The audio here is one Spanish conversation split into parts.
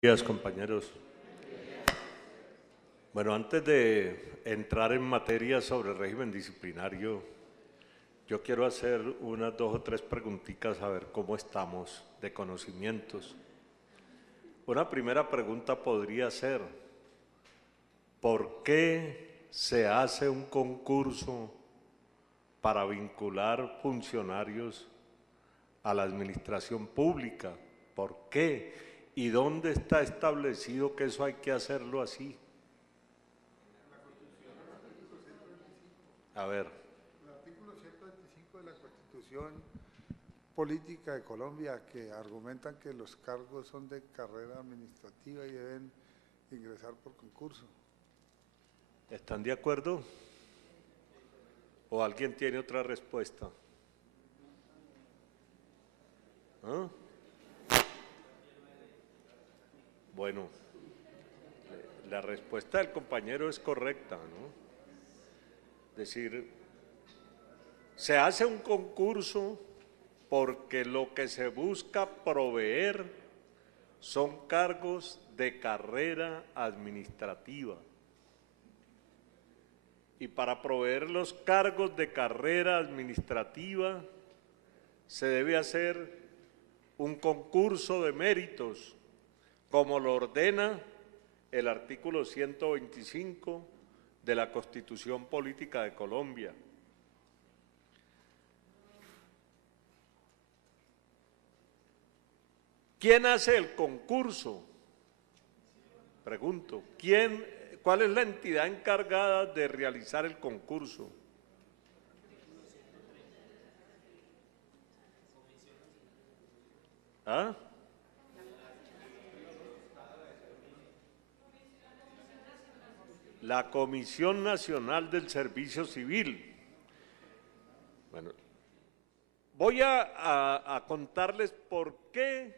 Días, compañeros. Bueno, antes de entrar en materia sobre el régimen disciplinario, yo quiero hacer unas 2 o 3 preguntitas a ver cómo estamos de conocimientos. Una primera pregunta podría ser, ¿por qué se hace un concurso para vincular funcionarios a la administración pública? ¿Por qué? ¿Y dónde está establecido que eso hay que hacerlo así? A ver. El artículo 125 de la Constitución Política de Colombia, que argumentan que los cargos son de carrera administrativa y deben ingresar por concurso. ¿Están de acuerdo? ¿O alguien tiene otra respuesta? ¿Ah? Bueno, la respuesta del compañero es correcta, ¿no? Es decir, se hace un concurso porque lo que se busca proveer son cargos de carrera administrativa. Y para proveer los cargos de carrera administrativa se debe hacer un concurso de méritos, como lo ordena el artículo 125 de la Constitución Política de Colombia. ¿Quién hace el concurso? Pregunto, ¿cuál es la entidad encargada de realizar el concurso? ¿Ah? La Comisión Nacional del Servicio Civil. Bueno, voy a contarles por qué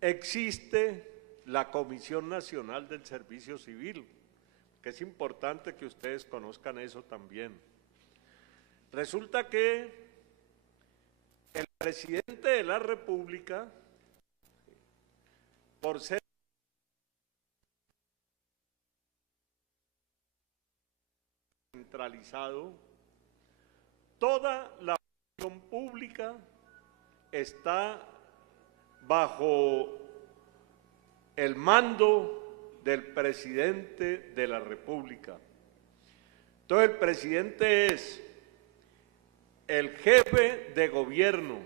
existe la Comisión Nacional del Servicio Civil, que es importante que ustedes conozcan eso también. Resulta que el presidente de la República, por ser centralizado, toda la función pública está bajo el mando del presidente de la República. Entonces el presidente es el jefe de gobierno,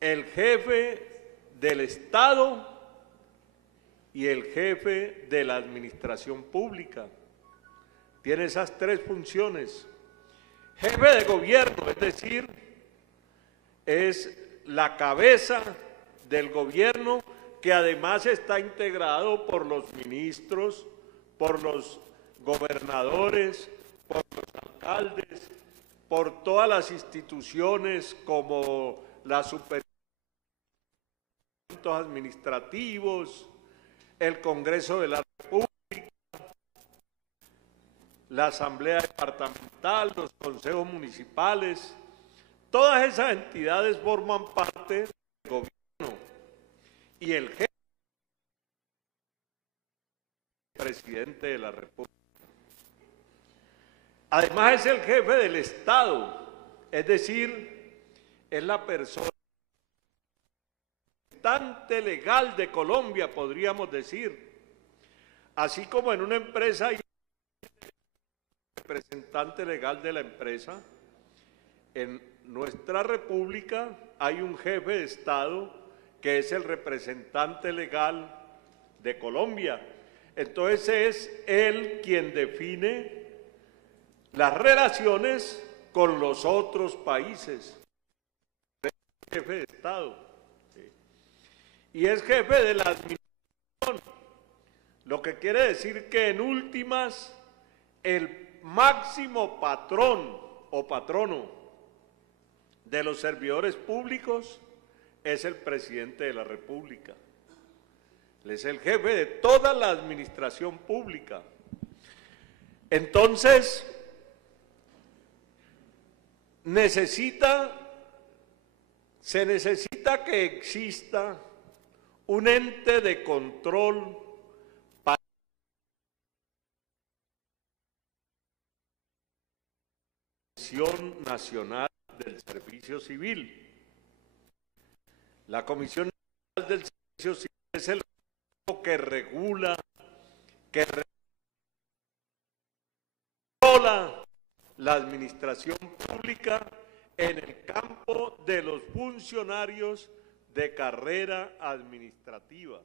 el jefe del Estado y el jefe de la administración pública. Tiene esas 3 funciones. Jefe de gobierno, es decir, es la cabeza del gobierno, que además está integrado por los ministros, por los gobernadores, por los alcaldes, por todas las instituciones como la Superior administrativos, el Congreso de la República, la Asamblea Departamental, los consejos municipales. Todas esas entidades forman parte del gobierno y el jefe es el presidente de la República. Además es el jefe del Estado, es decir, es la persona representante legal de Colombia, podríamos decir. Así como en una empresa hay un representante legal de la empresa, en nuestra república hay un jefe de Estado que es el representante legal de Colombia. Entonces es él quien define las relaciones con los otros países. Es jefe de Estado. ¿Sí? Y es jefe de la administración, lo que quiere decir que en últimas el máximo patrón o patrono de los servidores públicos es el presidente de la República. Él es el jefe de toda la administración pública. Entonces, se necesita que exista un ente de control para la Comisión Nacional del Servicio Civil. La Comisión Nacional del Servicio Civil es el organismo que regula, que controla la administración pública en el campo de los funcionarios de carrera administrativa.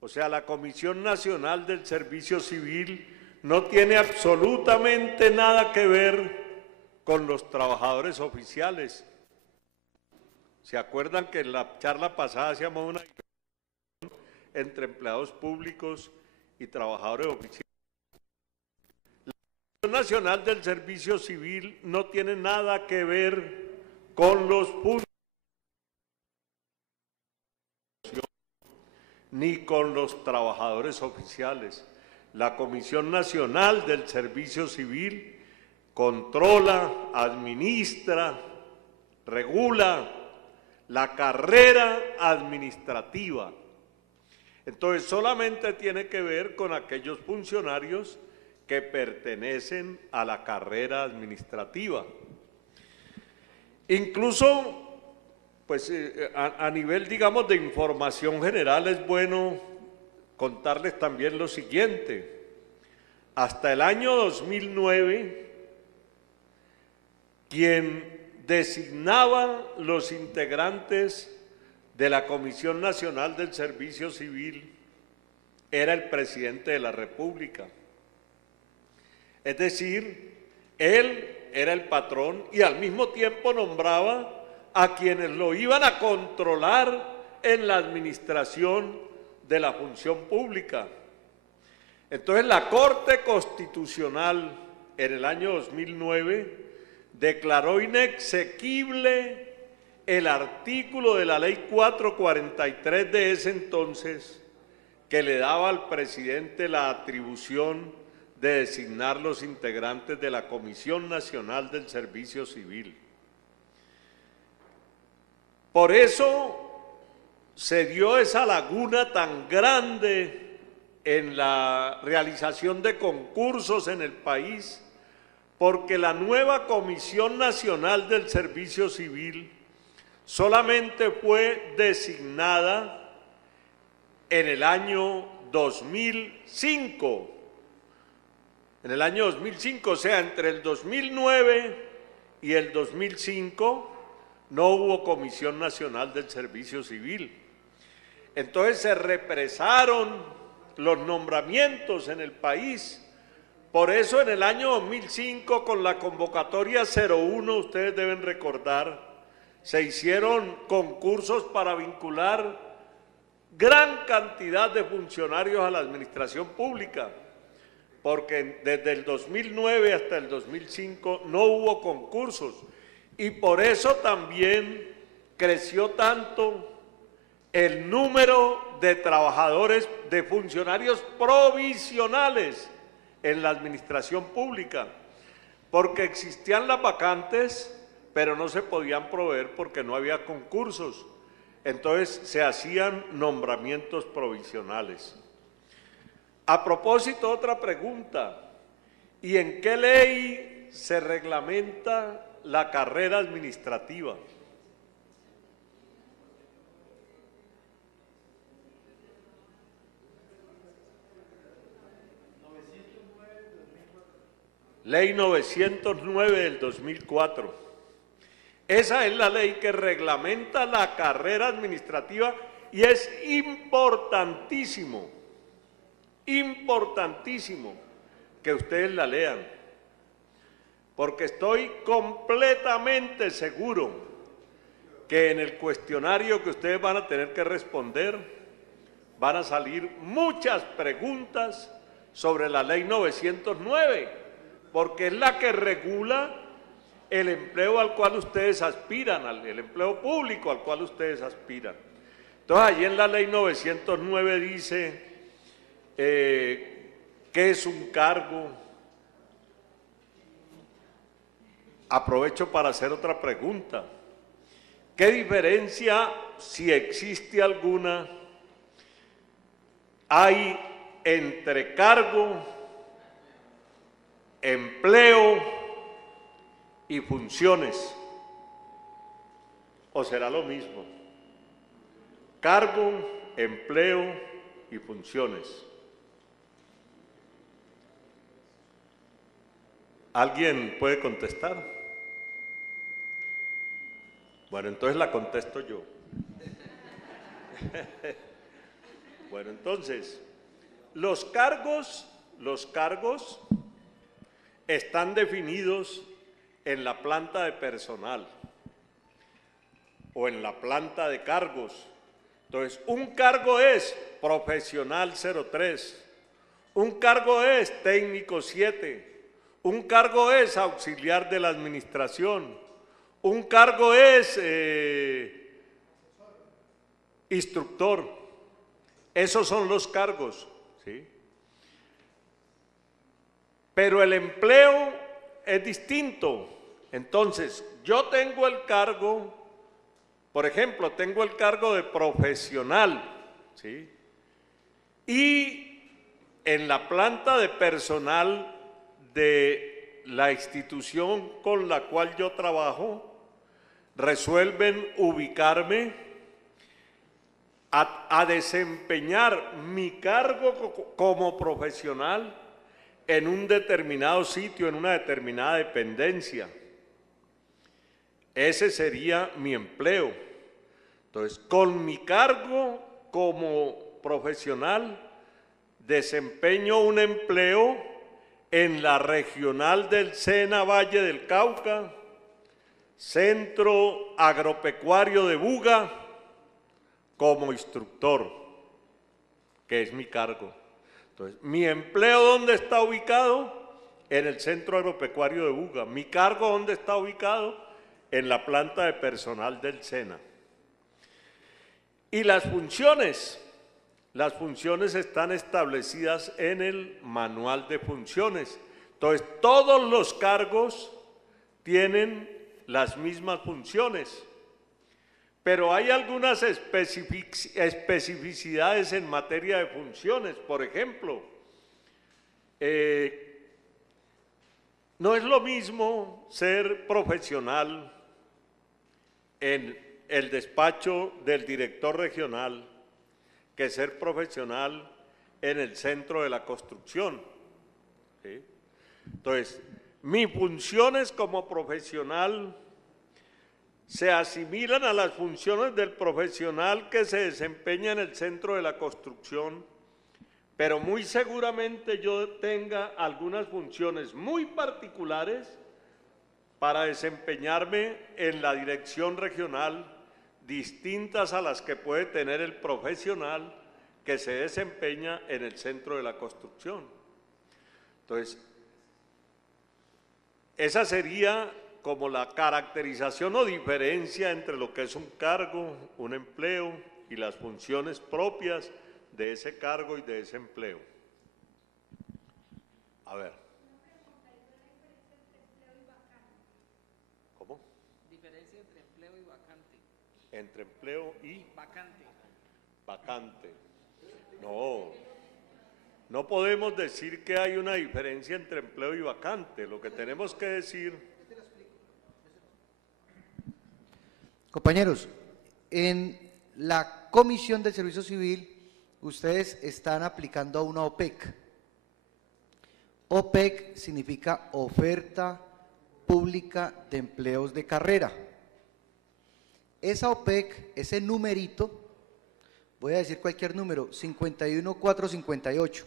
O sea, la Comisión Nacional del Servicio Civil no tiene absolutamente nada que ver con los trabajadores oficiales. ¿Se acuerdan que en la charla pasada hacíamos una diferencia entre empleados públicos y trabajadores oficiales? La Comisión Nacional del Servicio Civil no tiene nada que ver con los funcionarios ni con los trabajadores oficiales. La Comisión Nacional del Servicio Civil controla, administra, regula la carrera administrativa. Entonces, solamente tiene que ver con aquellos funcionarios que pertenecen a la carrera administrativa. Incluso, pues a nivel, digamos, de información general es bueno contarles también lo siguiente. Hasta el año 2009, quien designaba los integrantes de la Comisión Nacional del Servicio Civil era el presidente de la República. Es decir, él era el patrón y al mismo tiempo nombraba a quienes lo iban a controlar en la administración de la función pública. Entonces, la Corte Constitucional en el año 2009 declaró inexequible el artículo de la Ley 443 de ese entonces que le daba al presidente la atribución de designar los integrantes de la Comisión Nacional del Servicio Civil. Por eso se dio esa laguna tan grande en la realización de concursos en el país, porque la nueva Comisión Nacional del Servicio Civil solamente fue designada en el año 2005. En el año 2005, o sea, entre el 2009 y el 2005, no hubo Comisión Nacional del Servicio Civil. Entonces se represaron los nombramientos en el país. Por eso en el año 2005, con la convocatoria 01, ustedes deben recordar, se hicieron concursos para vincular gran cantidad de funcionarios a la administración pública, porque desde el 2009 hasta el 2005 no hubo concursos, y por eso también creció tanto el número de trabajadores, de funcionarios provisionales en la administración pública, porque existían las vacantes, pero no se podían proveer porque no había concursos. Entonces se hacían nombramientos provisionales. A propósito, otra pregunta: ¿y en qué ley se reglamenta la carrera administrativa? Ley 909 del 2004. Esa es la ley que reglamenta la carrera administrativa y es importantísimo, importantísimo que ustedes la lean, porque estoy completamente seguro que en el cuestionario que ustedes van a tener que responder van a salir muchas preguntas sobre la Ley 909, porque es la que regula el empleo al cual ustedes aspiran, el empleo público al cual ustedes aspiran. Entonces, allí en la Ley 909 dice qué es un cargo. Aprovecho para hacer otra pregunta. ¿Qué diferencia, si existe alguna, hay entre cargo, empleo y funciones? ¿O será lo mismo? Cargo, empleo y funciones. ¿Alguien puede contestar? Bueno, entonces la contesto yo. Bueno, entonces, los cargos están definidos en la planta de personal o en la planta de cargos. Entonces, un cargo es profesional 03, un cargo es técnico 7, un cargo es auxiliar de la administración, un cargo es instructor. Esos son los cargos, ¿sí? Pero el empleo es distinto. Entonces, yo tengo el cargo, por ejemplo, tengo el cargo de profesional, ¿sí? Y en la planta de personal de la institución con la cual yo trabajo, resuelven ubicarme a desempeñar mi cargo como profesional en un determinado sitio, en una determinada dependencia. Ese sería mi empleo. Entonces, con mi cargo como profesional, desempeño un empleo en la regional del Sena Valle del Cauca, Centro Agropecuario de Buga, como instructor, que es mi cargo. Entonces, mi empleo, ¿dónde está ubicado? En el Centro Agropecuario de Buga. Mi cargo, ¿dónde está ubicado? En la planta de personal del SENA. Y las funciones están establecidas en el manual de funciones. Entonces, todos los cargos tienen las mismas funciones, pero hay algunas especificidades en materia de funciones. Por ejemplo, no es lo mismo ser profesional en el despacho del director regional que ser profesional en el centro de la construcción, ¿sí? Entonces, mis funciones como profesional se asimilan a las funciones del profesional que se desempeña en el centro de la construcción, pero muy seguramente yo tenga algunas funciones muy particulares para desempeñarme en la dirección regional, distintas a las que puede tener el profesional que se desempeña en el centro de la construcción. Entonces, esa sería como la caracterización o diferencia entre lo que es un cargo, un empleo y las funciones propias de ese cargo y de ese empleo. A ver. ¿Cómo? Diferencia entre empleo y vacante. Entre empleo y vacante. Vacante. No podemos decir que hay una diferencia entre empleo y vacante. Lo que tenemos que decir... Compañeros, en la Comisión del Servicio Civil, ustedes están aplicando una OPEC. OPEC significa Oferta Pública de Empleos de Carrera. Esa OPEC, ese numerito, voy a decir cualquier número, 51458,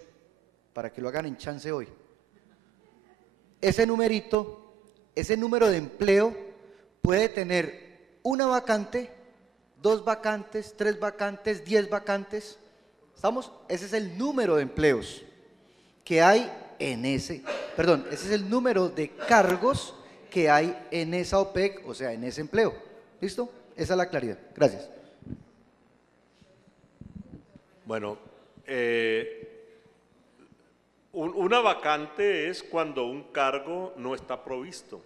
para que lo hagan en chance hoy. Ese numerito, ese número de empleo puede tener una vacante, 2 vacantes, 3 vacantes, 10 vacantes. ¿Estamos? Ese es el número de empleos que hay en ese, ese es el número de cargos que hay en esa OPEC, o sea, en ese empleo. ¿Listo? Esa es la claridad. Gracias. Bueno, una vacante es cuando un cargo no está provisto.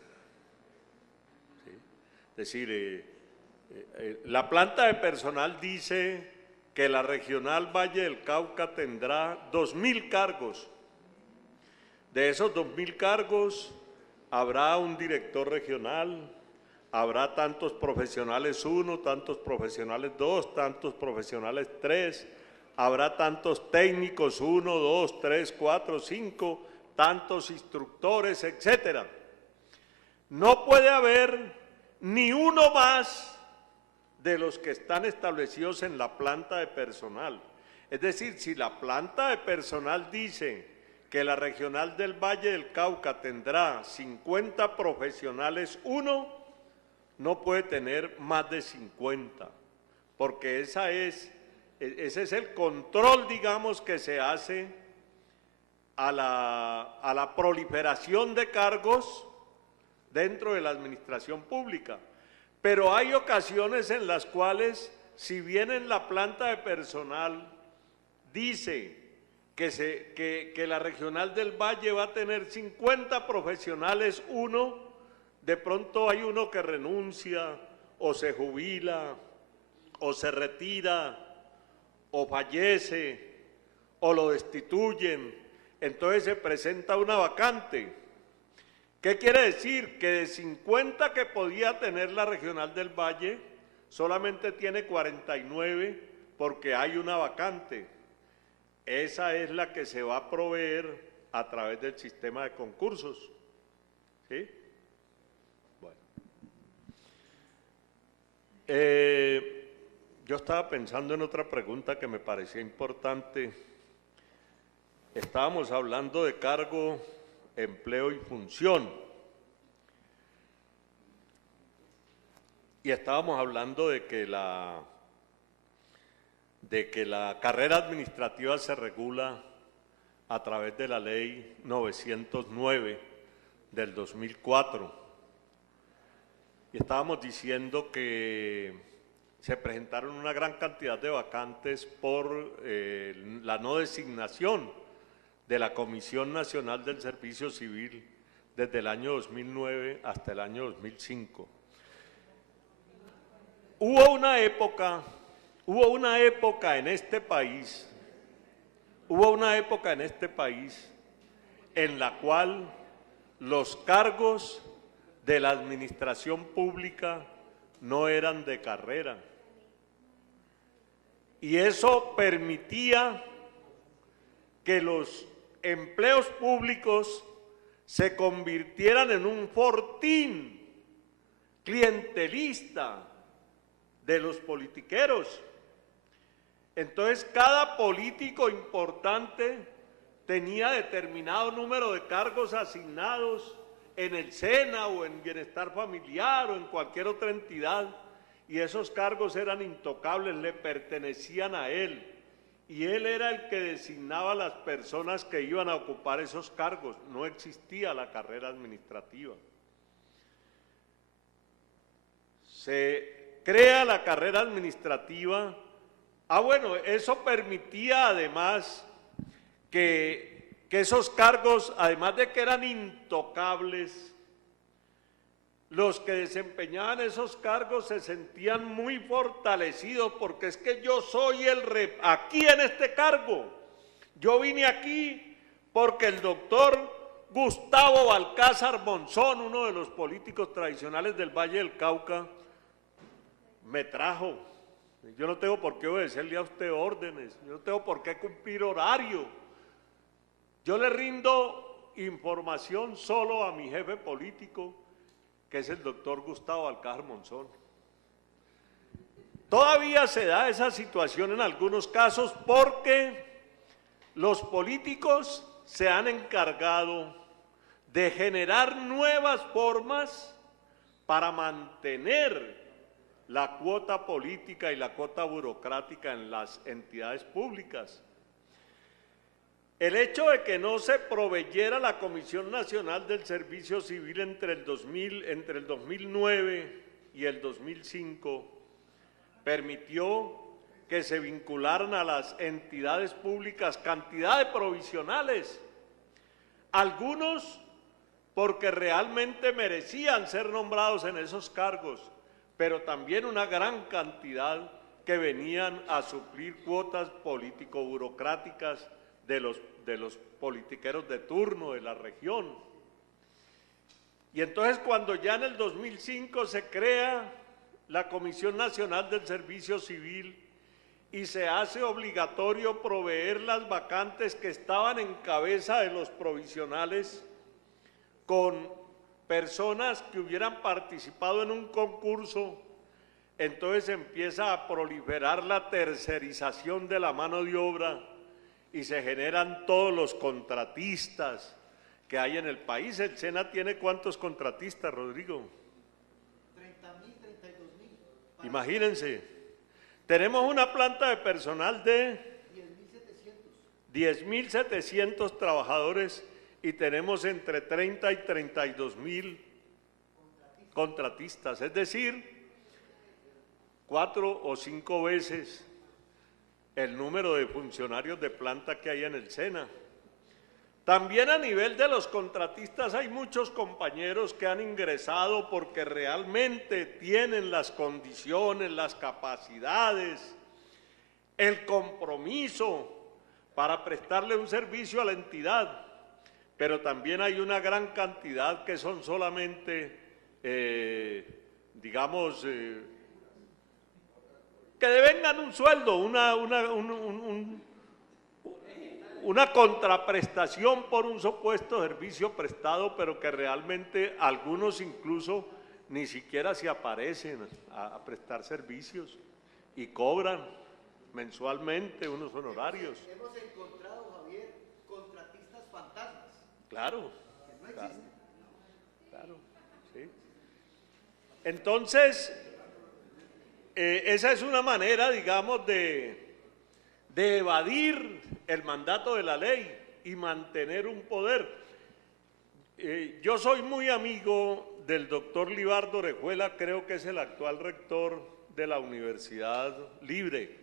¿Sí? Es decir, La planta de personal dice que la regional Valle del Cauca tendrá 2.000 cargos. De esos 2.000 cargos habrá un director regional, habrá tantos profesionales 1, tantos profesionales 2, tantos profesionales 3, habrá tantos técnicos 1, 2, 3, 4, 5, tantos instructores, etcétera. No puede haber ni uno más de los que están establecidos en la planta de personal. Es decir, si la planta de personal dice que la regional del Valle del Cauca tendrá 50 profesionales 1, no puede tener más de 50, porque ese es el control, digamos, que se hace a la proliferación de cargos dentro de la administración pública. Pero hay ocasiones en las cuales, si bien en la planta de personal dice que la regional del Valle va a tener 50 profesionales 1, de pronto hay uno que renuncia, o se jubila, o se retira, o fallece, o lo destituyen, entonces se presenta una vacante. ¿Qué quiere decir? Que de 50 que podía tener la regional del Valle, solamente tiene 49 porque hay una vacante. Esa es la que se va a proveer a través del sistema de concursos. ¿Sí? Bueno. Yo estaba pensando en otra pregunta que me parecía importante. Estábamos hablando de cargo, empleo y función. Y estábamos hablando de que la carrera administrativa se regula a través de la ley 909 del 2004. Y estábamos diciendo que se presentaron una gran cantidad de vacantes por la no designación de la Comisión Nacional del Servicio Civil desde el año 2009 hasta el año 2005. Hubo una época en este país en la cual los cargos de la administración pública no eran de carrera. Y eso permitía que los empleos públicos se convirtieran en un fortín clientelista de los politiqueros. Entonces, cada político importante tenía determinado número de cargos asignados en el SENA o en Bienestar Familiar o en cualquier otra entidad, y esos cargos eran intocables, le pertenecían a él. Y él era el que designaba a las personas que iban a ocupar esos cargos. No existía la carrera administrativa. Se crea la carrera administrativa. Bueno, eso permitía además que esos cargos, además de que eran intocables, los que desempeñaban esos cargos se sentían muy fortalecidos, porque es que yo soy aquí en este cargo. Yo vine aquí porque el doctor Gustavo Balcázar Monzón, uno de los políticos tradicionales del Valle del Cauca, me trajo. Yo no tengo por qué obedecerle a usted órdenes, yo no tengo por qué cumplir horario. Yo le rindo información solo a mi jefe político, que es el doctor Gustavo Balcázar Monzón. Todavía se da esa situación en algunos casos porque los políticos se han encargado de generar nuevas formas para mantener la cuota política y la cuota burocrática en las entidades públicas. El hecho de que no se proveyera la Comisión Nacional del Servicio Civil entre el 2009 y el 2005 permitió que se vincularan a las entidades públicas cantidad de provisionales, algunos porque realmente merecían ser nombrados en esos cargos, pero también una gran cantidad que venían a suplir cuotas político-burocráticas de los politiqueros de turno de la región. Y entonces cuando ya en el 2005 se crea la Comisión Nacional del Servicio Civil y se hace obligatorio proveer las vacantes que estaban en cabeza de los provisionales con personas que hubieran participado en un concurso, entonces empieza a proliferar la tercerización de la mano de obra y se generan todos los contratistas que hay en el país. ¿El SENA tiene cuántos contratistas, Rodrigo? 30.000, 32.000. Imagínense, tenemos una planta de personal de 10.700 trabajadores y tenemos entre 30 y 32.000 contratistas, es decir, 4 o 5 veces el número de funcionarios de planta que hay en el SENA. También a nivel de los contratistas hay muchos compañeros que han ingresado porque realmente tienen las condiciones, las capacidades, el compromiso para prestarle un servicio a la entidad, pero también hay una gran cantidad que son solamente, digamos, que devengan un sueldo, una contraprestación por un supuesto servicio prestado, pero que realmente algunos incluso ni siquiera se aparecen a prestar servicios y cobran mensualmente unos honorarios. Hemos encontrado, Javier, contratistas fantasmas. Claro, claro, sí. Entonces, esa es una manera, digamos, de evadir el mandato de la ley y mantener un poder. Yo soy muy amigo del doctor Libardo Orejuela, creo que es el actual rector de la Universidad Libre.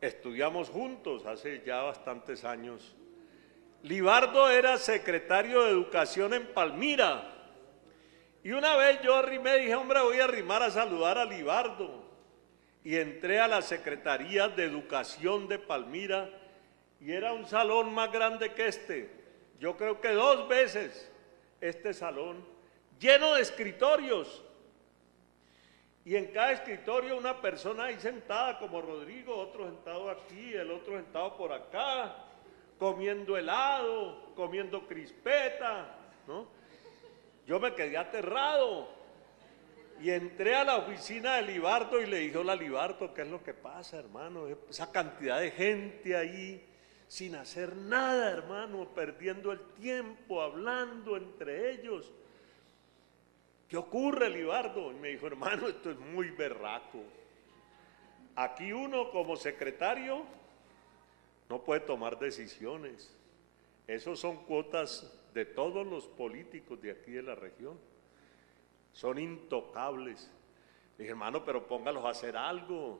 Estudiamos juntos hace ya bastantes años. Libardo era secretario de Educación en Palmira. Y una vez yo arrimé, dije, hombre, voy a arrimar a saludar a Libardo. Y entré a la Secretaría de Educación de Palmira y era un salón más grande que este. Yo creo que 2 veces este salón, lleno de escritorios. Y en cada escritorio una persona ahí sentada como Rodrigo, otro sentado aquí, el otro sentado por acá, comiendo helado, comiendo crispeta, ¿no? Yo me quedé aterrado. Y entré a la oficina de Libardo y le dije, hola Libardo, ¿qué es lo que pasa, hermano? Esa cantidad de gente ahí sin hacer nada, hermano, perdiendo el tiempo, hablando entre ellos. ¿Qué ocurre, Libardo? Y me dijo, hermano, esto es muy berraco. Aquí uno como secretario no puede tomar decisiones. Esos son cuotas de todos los políticos de aquí de la región. Son intocables. Dije, hermano, pero póngalos a hacer algo,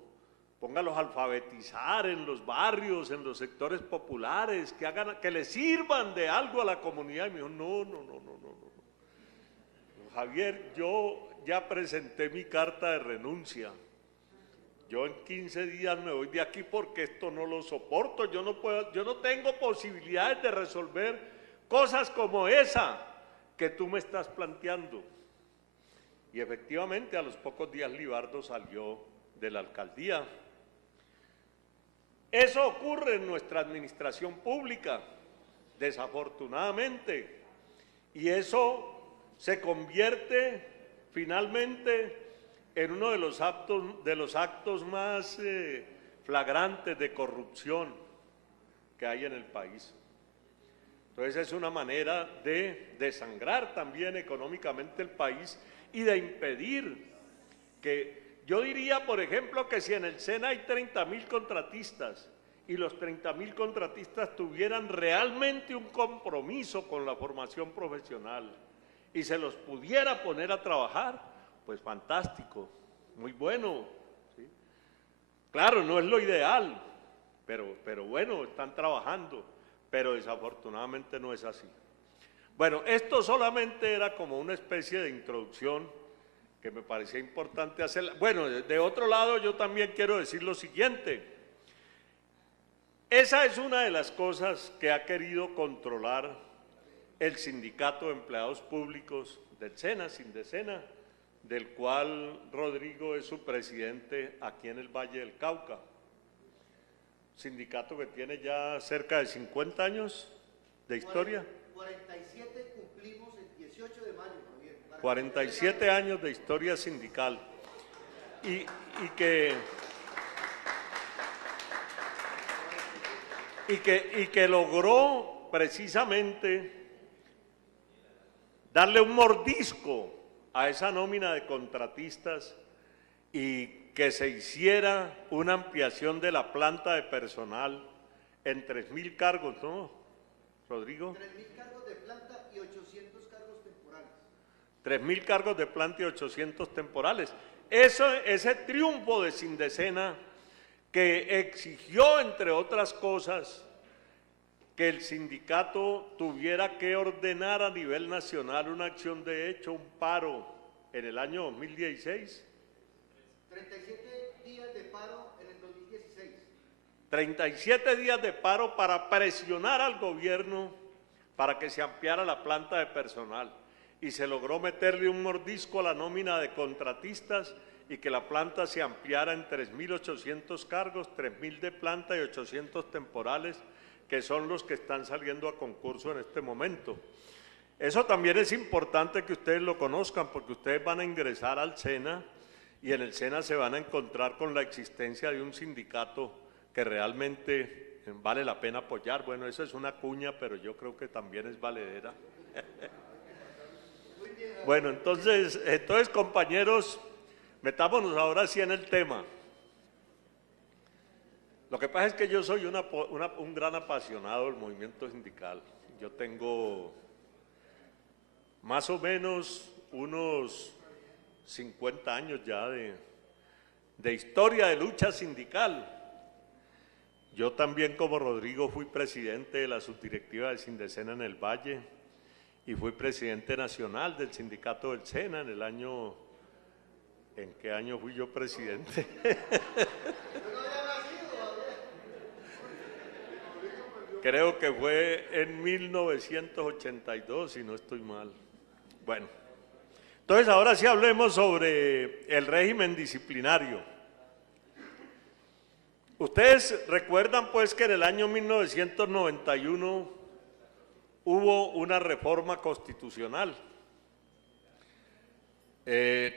póngalos a alfabetizar en los barrios, en los sectores populares, que les sirvan de algo a la comunidad. Y me dijo, no. Javier, yo ya presenté mi carta de renuncia. Yo en 15 días me voy de aquí porque esto no lo soporto. Yo no tengo posibilidades de resolver cosas como esa que tú me estás planteando. Y efectivamente a los pocos días Libardo salió de la alcaldía. Eso ocurre en nuestra administración pública, desafortunadamente, y eso se convierte finalmente en uno de los actos más flagrantes de corrupción que hay en el país. Entonces es una manera de desangrar también económicamente el país y de impedir que, yo diría, por ejemplo, que si en el SENA hay 30.000 contratistas y los 30.000 contratistas tuvieran realmente un compromiso con la formación profesional y se los pudiera poner a trabajar, pues fantástico, muy bueno, ¿sí? Claro, no es lo ideal, pero bueno, están trabajando, pero desafortunadamente no es así. Bueno, esto solamente era como una especie de introducción que me parecía importante hacerla. Bueno, de otro lado yo también quiero decir lo siguiente. Esa es una de las cosas que ha querido controlar el Sindicato de Empleados Públicos del SENA, Sindesena, del cual Rodrigo es su presidente aquí en el Valle del Cauca. Sindicato que tiene ya cerca de 50 años de historia. 47 cumplimos el 18 de mayo, Javier. 47 años de historia sindical. Y que logró precisamente darle un mordisco a esa nómina de contratistas y que se hiciera una ampliación de la planta de personal en 3.000 cargos, ¿no, Rodrigo? 3.000 cargos de planta y 800 cargos temporales. 3.000 cargos de planta y 800 temporales. Ese triunfo de Sindesena que exigió, entre otras cosas, que el sindicato tuviera que ordenar a nivel nacional una acción de hecho, un paro en el año 2016. 37 días de paro en el 2016. 37 días de paro para presionar al gobierno para que se ampliara la planta de personal. Y se logró meterle un mordisco a la nómina de contratistas y que la planta se ampliara en 3.800 cargos, 3.000 de planta y 800 temporales, que son los que están saliendo a concurso en este momento. Eso también es importante que ustedes lo conozcan, porque ustedes van a ingresar al SENA y en el SENA se van a encontrar con la existencia de un sindicato que realmente vale la pena apoyar. Bueno, eso es una cuña, pero yo creo que también es valedera. Bueno, entonces, compañeros, metámonos ahora sí en el tema. Lo que pasa es que yo soy un gran apasionado del movimiento sindical. Yo tengo más o menos unos 50 años ya de historia de lucha sindical. Yo también, como Rodrigo, fui presidente de la subdirectiva de Sindesena en el Valle y fui presidente nacional del sindicato del SENA en el año... ¿En qué año fui yo presidente? Creo que fue en 1982, si no estoy mal. Bueno, entonces ahora sí hablemos sobre el régimen disciplinario. Ustedes recuerdan pues que en el año 1991 hubo una reforma constitucional.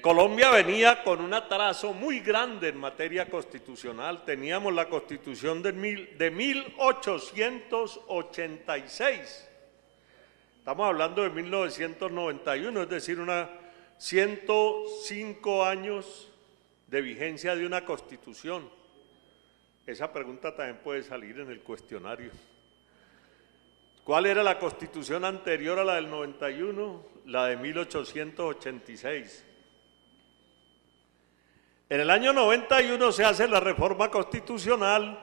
Colombia venía con un atraso muy grande en materia constitucional. Teníamos la Constitución de 1886. Estamos hablando de 1991, es decir, 105 años de vigencia de una Constitución. Esa pregunta también puede salir en el cuestionario. ¿Cuál era la Constitución anterior a la del 91? La de 1886. En el año 91 se hace la reforma constitucional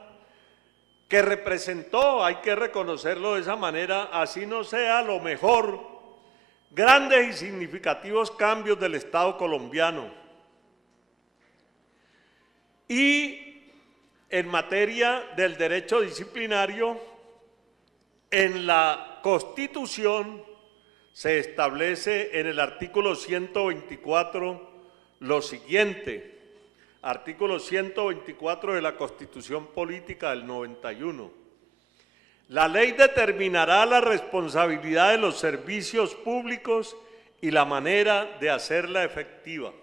que representó, hay que reconocerlo de esa manera, así no sea lo mejor, grandes y significativos cambios del Estado colombiano. Y en materia del derecho disciplinario, en la Constitución se establece en el artículo 124 lo siguiente, artículo 124 de la Constitución Política del 91. La ley determinará la responsabilidad de los servicios públicos y la manera de hacerla efectiva.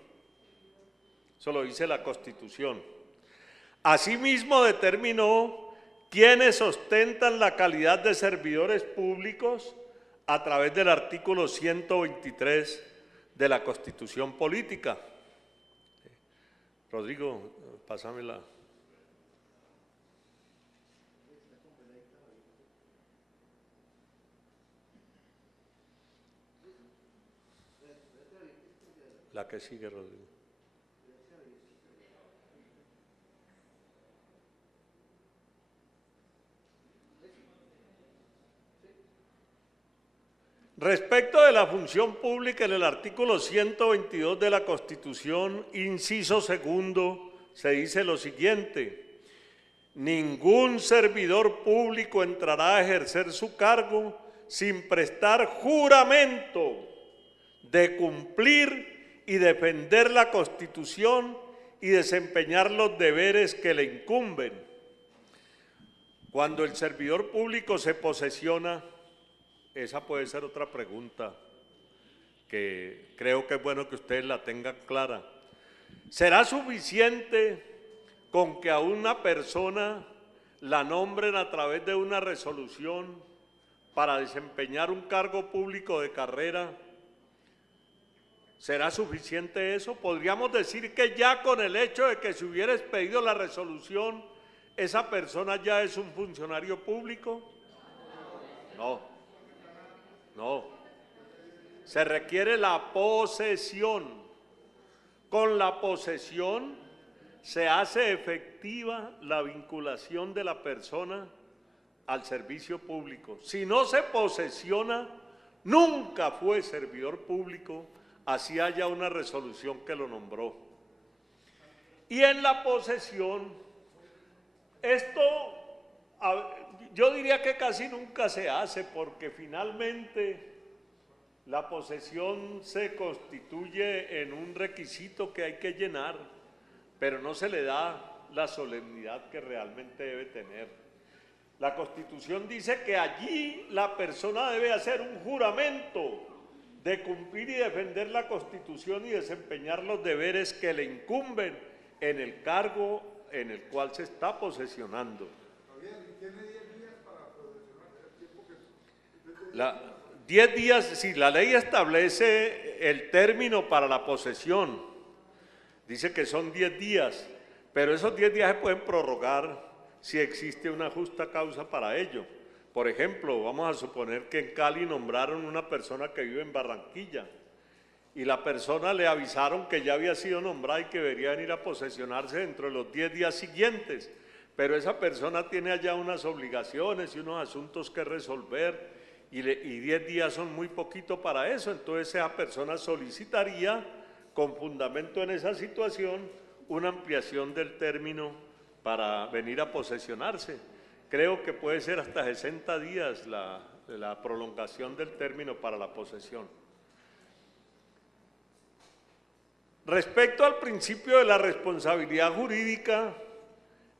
Eso lo dice la Constitución. Asimismo determinó quienes ostentan la calidad de servidores públicos a través del artículo 123 de la Constitución Política. Rodrigo, pásamela. La que sigue, Rodrigo. Respecto de la función pública, en el artículo 122 de la Constitución, inciso segundo, se dice lo siguiente: ningún servidor público entrará a ejercer su cargo sin prestar juramento de cumplir y defender la Constitución y desempeñar los deberes que le incumben. Cuando el servidor público se posesiona, esa puede ser otra pregunta que creo que es bueno que ustedes la tengan clara. ¿Será suficiente con que a una persona la nombren a través de una resolución para desempeñar un cargo público de carrera? ¿Será suficiente eso? ¿Podríamos decir que ya con el hecho de que se hubiera expedido la resolución, esa persona ya es un funcionario público? No. Se requiere la posesión. Con la posesión se hace efectiva la vinculación de la persona al servicio público. Si no se posesiona, nunca fue servidor público, así haya una resolución que lo nombró. Y en la posesión, esto yo diría que casi nunca se hace, porque finalmente la posesión se constituye en un requisito que hay que llenar, pero no se le da la solemnidad que realmente debe tener. La Constitución dice que allí la persona debe hacer un juramento de cumplir y defender la Constitución y desempeñar los deberes que le incumben en el cargo en el cual se está posesionando. ¿Tiene 10 días para posesionarse? ¿El tiempo que... 10 días, sí, la ley establece el término para la posesión, dice que son 10 días, pero esos 10 días se pueden prorrogar si existe una justa causa para ello. Por ejemplo, vamos a suponer que en Cali nombraron una persona que vive en Barranquilla y la persona le avisaron que ya había sido nombrada y que debería venir a posesionarse dentro de los 10 días siguientes, pero esa persona tiene allá unas obligaciones y unos asuntos que resolver y 10 días son muy poquito para eso. Entonces esa persona solicitaría, con fundamento en esa situación, una ampliación del término para venir a posesionarse. Creo que puede ser hasta 60 días la prolongación del término para la posesión. Respecto al principio de la responsabilidad jurídica,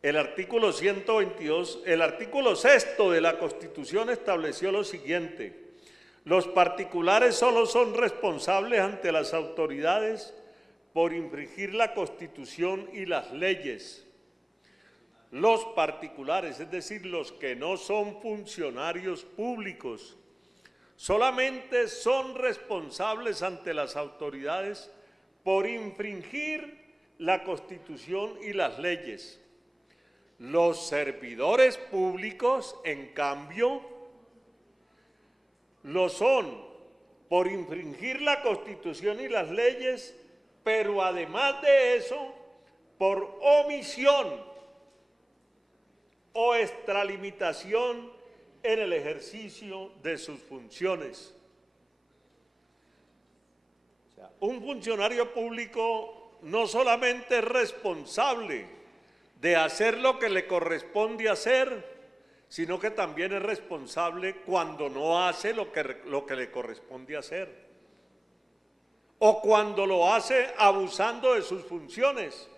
el artículo 122, el artículo 6º de la Constitución estableció lo siguiente: los particulares solo son responsables ante las autoridades por infringir la Constitución y las leyes. Los particulares, es decir, los que no son funcionarios públicos, solamente son responsables ante las autoridades por infringir la Constitución y las leyes. Los servidores públicos, en cambio, lo son por infringir la Constitución y las leyes, pero además de eso, por omisión o extralimitación en el ejercicio de sus funciones. O sea, un funcionario público no solamente es responsable de hacer lo que le corresponde hacer, sino que también es responsable cuando no hace lo que le corresponde hacer, o cuando lo hace abusando de sus funciones,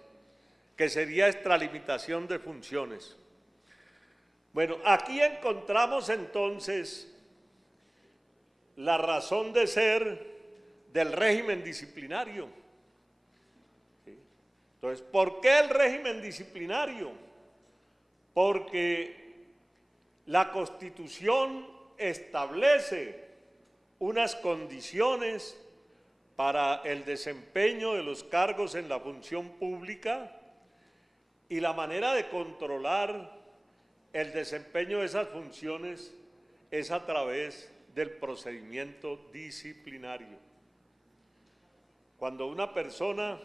que sería extralimitación de funciones. Bueno, aquí encontramos entonces la razón de ser del régimen disciplinario. Entonces, ¿por qué el régimen disciplinario? Porque la Constitución establece unas condiciones para el desempeño de los cargos en la función pública y la manera de controlar el desempeño de esas funciones es a través del procedimiento disciplinario. Cuando una persona,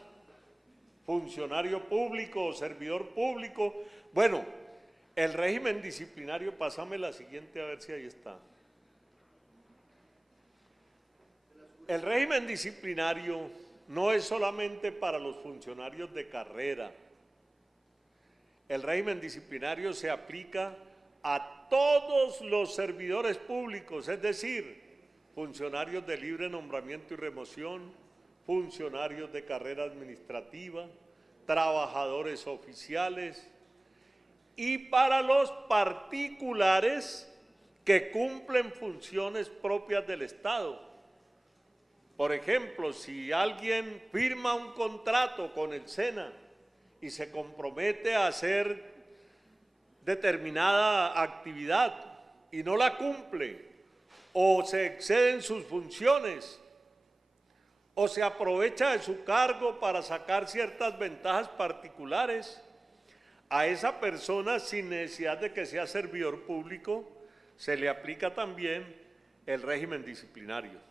funcionario público o servidor público, bueno, el régimen disciplinario, pásame la siguiente a ver si ahí está. El régimen disciplinario no es solamente para los funcionarios de carrera. El régimen disciplinario se aplica a todos los servidores públicos, es decir, funcionarios de libre nombramiento y remoción, funcionarios de carrera administrativa, trabajadores oficiales y para los particulares que cumplen funciones propias del Estado. Por ejemplo, si alguien firma un contrato con el SENA y se compromete a hacer determinada actividad y no la cumple, o se exceden sus funciones, o se aprovecha de su cargo para sacar ciertas ventajas particulares, a esa persona, sin necesidad de que sea servidor público, se le aplica también el régimen disciplinario.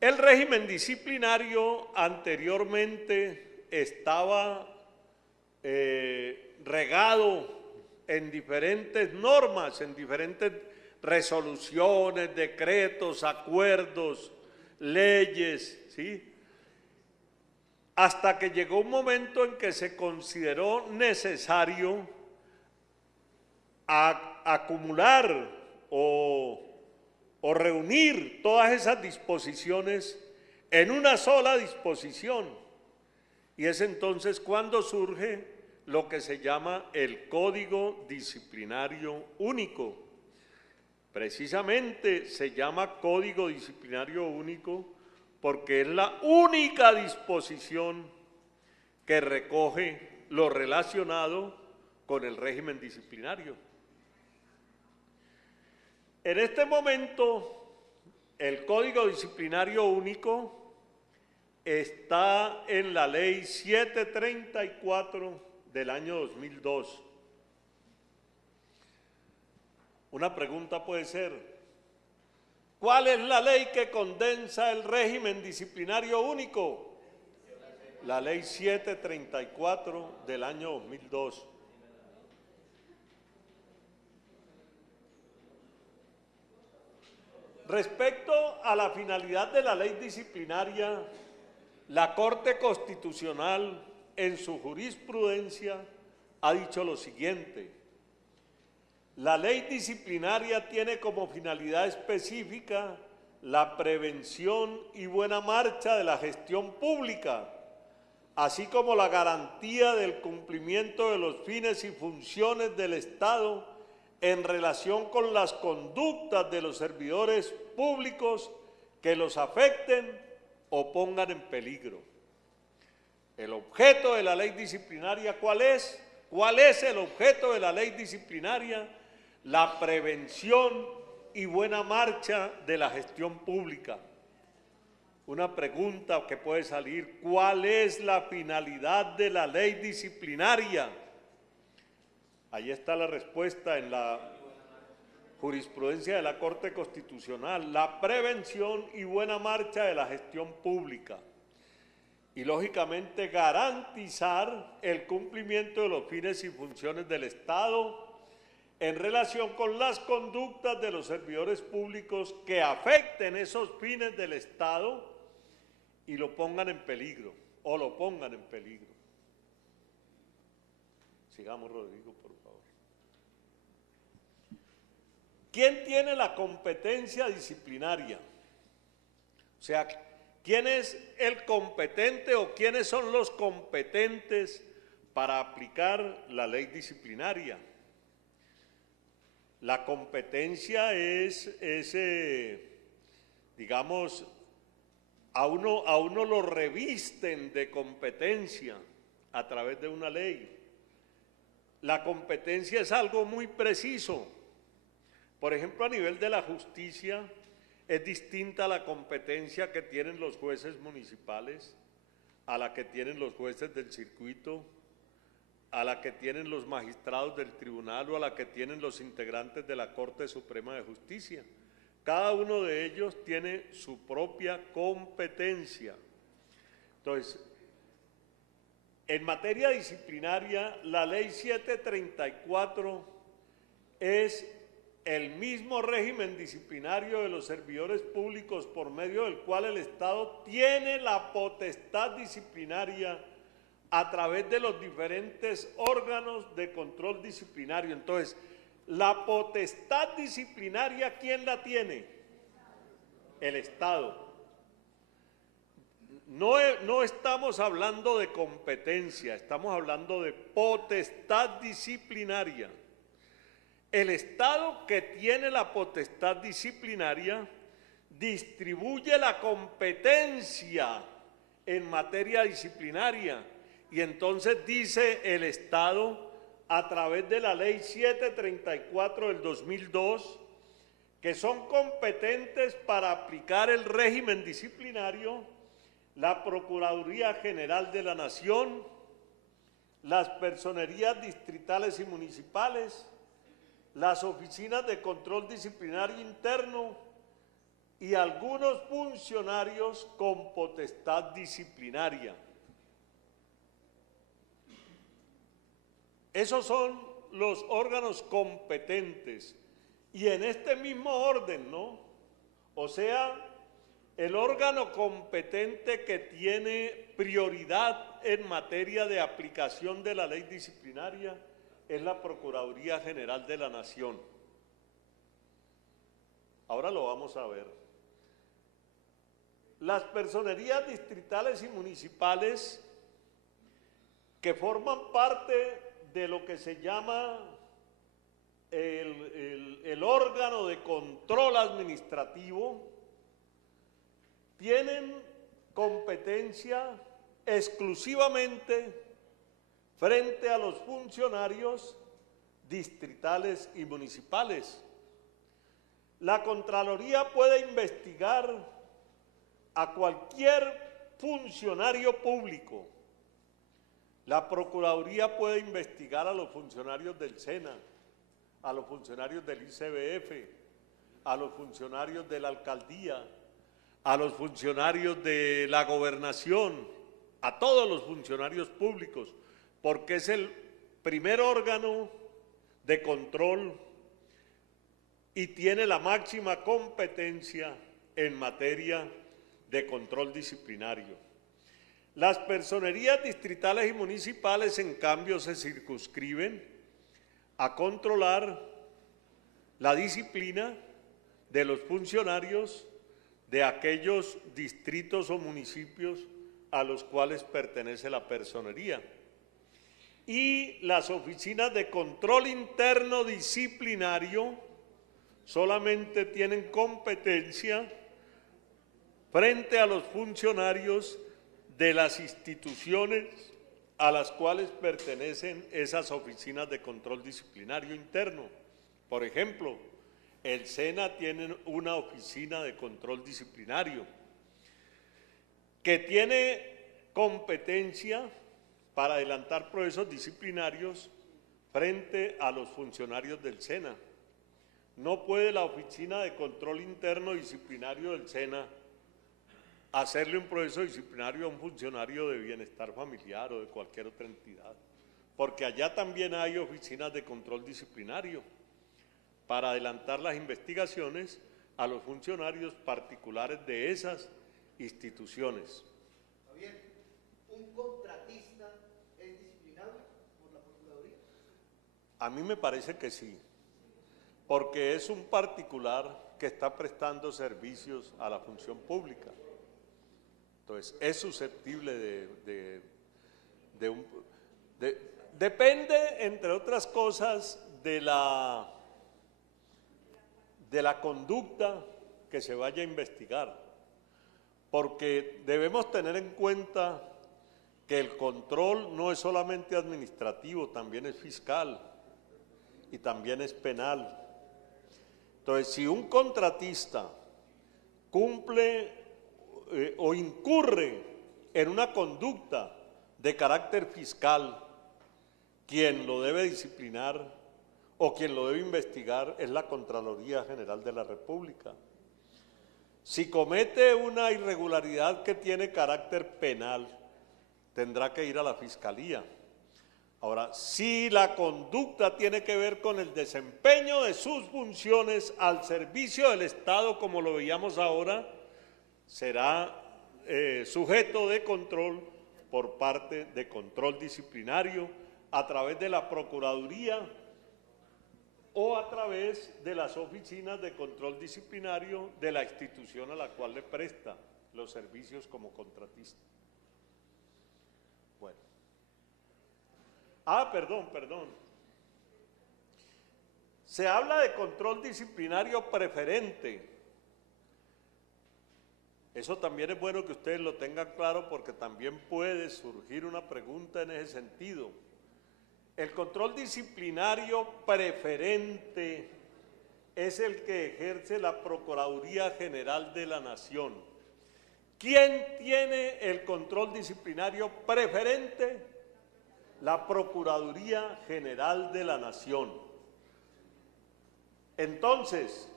El régimen disciplinario anteriormente estaba regado en diferentes normas, en diferentes resoluciones, decretos, acuerdos, leyes, ¿sí? Hasta que llegó un momento en que se consideró necesario acumular o reunir todas esas disposiciones en una sola disposición. Y es entonces cuando surge lo que se llama el Código Disciplinario Único. Precisamente se llama Código Disciplinario Único porque es la única disposición que recoge lo relacionado con el régimen disciplinario. En este momento, el Código Disciplinario Único está en la Ley 734 del año 2002. Una pregunta puede ser, ¿cuál es la ley que condensa el régimen disciplinario único? La Ley 734 del año 2002. Respecto a la finalidad de la ley disciplinaria, la Corte Constitucional en su jurisprudencia ha dicho lo siguiente: la ley disciplinaria tiene como finalidad específica la prevención y buena marcha de la gestión pública, así como la garantía del cumplimiento de los fines y funciones del Estado en relación con las conductas de los servidores públicos que los afecten o pongan en peligro. El objeto de la ley disciplinaria, ¿cuál es? ¿Cuál es el objeto de la ley disciplinaria? La prevención y buena marcha de la gestión pública. Una pregunta que puede salir, ¿cuál es la finalidad de la ley disciplinaria? Ahí está la respuesta en la jurisprudencia de la Corte Constitucional: la prevención y buena marcha de la gestión pública. Y lógicamente garantizar el cumplimiento de los fines y funciones del Estado en relación con las conductas de los servidores públicos que afecten esos fines del Estado y lo pongan en peligro o lo pongan en peligro. Sigamos, Rodrigo, por favor. ¿Quién tiene la competencia disciplinaria? O sea, ¿quién es el competente o quiénes son los competentes para aplicar la ley disciplinaria? La competencia es digamos, a uno lo revisten de competencia a través de una ley. La competencia es algo muy preciso. Por ejemplo, a nivel de la justicia es distinta la competencia que tienen los jueces municipales a la que tienen los jueces del circuito, a la que tienen los magistrados del tribunal o a la que tienen los integrantes de la Corte Suprema de Justicia. Cada uno de ellos tiene su propia competencia. Entonces, en materia disciplinaria, la Ley 734 es el mismo régimen disciplinario de los servidores públicos por medio del cual el Estado tiene la potestad disciplinaria a través de los diferentes órganos de control disciplinario. Entonces, la potestad disciplinaria, ¿quién la tiene? El Estado. No estamos hablando de competencia, estamos hablando de potestad disciplinaria. El Estado, que tiene la potestad disciplinaria, distribuye la competencia en materia disciplinaria, y entonces dice el Estado, a través de la Ley 734 del 2002, que son competentes para aplicar el régimen disciplinario la Procuraduría General de la Nación, las personerías distritales y municipales, las oficinas de control disciplinario interno y algunos funcionarios con potestad disciplinaria. Esos son los órganos competentes. Y en este mismo orden, ¿no? O sea, el órgano competente que tiene prioridad en materia de aplicación de la ley disciplinaria es la Procuraduría General de la Nación. Ahora lo vamos a ver. Las personerías distritales y municipales, que forman parte de lo que se llama el órgano de control administrativo, tienen competencia exclusivamente frente a los funcionarios distritales y municipales. La Contraloría puede investigar a cualquier funcionario público. La Procuraduría puede investigar a los funcionarios del SENA, a los funcionarios del ICBF, a los funcionarios de la alcaldía, a los funcionarios de la gobernación, a todos los funcionarios públicos, porque es el primer órgano de control y tiene la máxima competencia en materia de control disciplinario. Las personerías distritales y municipales, en cambio, se circunscriben a controlar la disciplina de los funcionarios de aquellos distritos o municipios a los cuales pertenece la personería. Y las oficinas de control interno disciplinario solamente tienen competencia frente a los funcionarios de las instituciones a las cuales pertenecen esas oficinas de control disciplinario interno. Por ejemplo, el SENA tiene una oficina de control disciplinario que tiene competencia para adelantar procesos disciplinarios frente a los funcionarios del SENA. No puede la oficina de control interno disciplinario del SENA hacerle un proceso disciplinario a un funcionario de bienestar familiar o de cualquier otra entidad, porque allá también hay oficinas de control disciplinario para adelantar las investigaciones a los funcionarios particulares de esas instituciones. Javier, ¿un contratista es disciplinable por la Procuraduría? A mí me parece que sí, porque es un particular que está prestando servicios a la función pública. Entonces, es susceptible depende, entre otras cosas, de la conducta que se vaya a investigar, porque debemos tener en cuenta que el control no es solamente administrativo, también es fiscal y también es penal. Entonces, si un contratista cumple o incurre en una conducta de carácter fiscal, quien lo debe disciplinar o quien lo debe investigar es la Contraloría General de la República. Si comete una irregularidad que tiene carácter penal, tendrá que ir a la Fiscalía. Ahora, si la conducta tiene que ver con el desempeño de sus funciones al servicio del Estado, como lo veíamos ahora, será sujeto de control por parte de control disciplinario a través de la Procuraduría o a través de las oficinas de control disciplinario de la institución a la cual le presta los servicios como contratista. Bueno. Perdón. Se habla de control disciplinario preferente. Eso también es bueno que ustedes lo tengan claro porque también puede surgir una pregunta en ese sentido. El control disciplinario preferente es el que ejerce la Procuraduría General de la Nación. ¿Quién tiene el control disciplinario preferente? La Procuraduría General de la Nación. Entonces,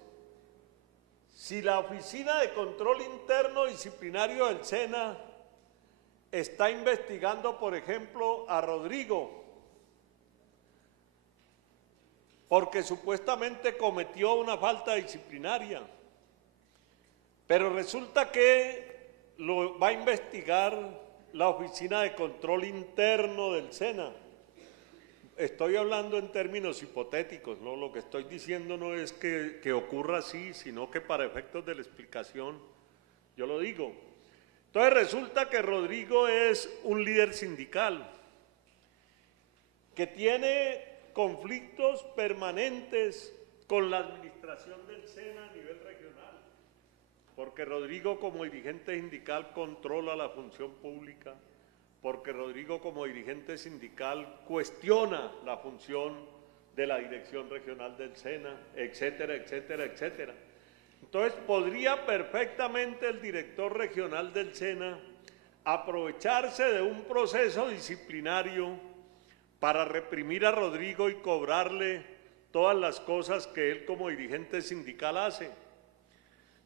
si la Oficina de Control Interno Disciplinario del SENA está investigando, por ejemplo, a Rodrigo, porque supuestamente cometió una falta disciplinaria, pero resulta que lo va a investigar la Oficina de Control Interno del SENA. Estoy hablando en términos hipotéticos, ¿no? Lo que estoy diciendo no es que ocurra así, sino que para efectos de la explicación yo lo digo. Entonces resulta que Rodrigo es un líder sindical que tiene conflictos permanentes con la administración del SENA a nivel regional, porque Rodrigo como dirigente sindical controla la función pública, porque Rodrigo como dirigente sindical cuestiona la función de la dirección regional del SENA, etcétera, etcétera, etcétera. Entonces podría perfectamente el director regional del SENA aprovecharse de un proceso disciplinario para reprimir a Rodrigo y cobrarle todas las cosas que él como dirigente sindical hace.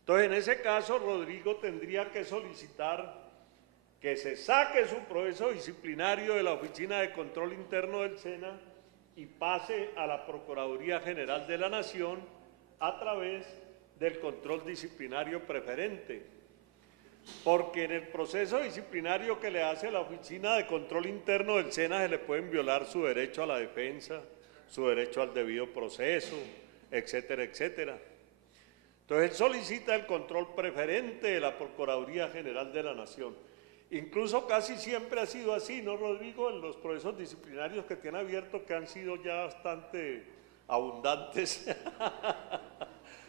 Entonces, en ese caso, Rodrigo tendría que solicitar que se saque su proceso disciplinario de la Oficina de Control Interno del SENA y pase a la Procuraduría General de la Nación a través del control disciplinario preferente. Porque en el proceso disciplinario que le hace la Oficina de Control Interno del SENA se le pueden violar su derecho a la defensa, su derecho al debido proceso, etcétera, etcétera. Entonces él solicita el control preferente de la Procuraduría General de la Nación. Incluso casi siempre ha sido así, ¿no, Rodrigo? En los procesos disciplinarios que tiene abiertos, que han sido ya bastante abundantes. Ya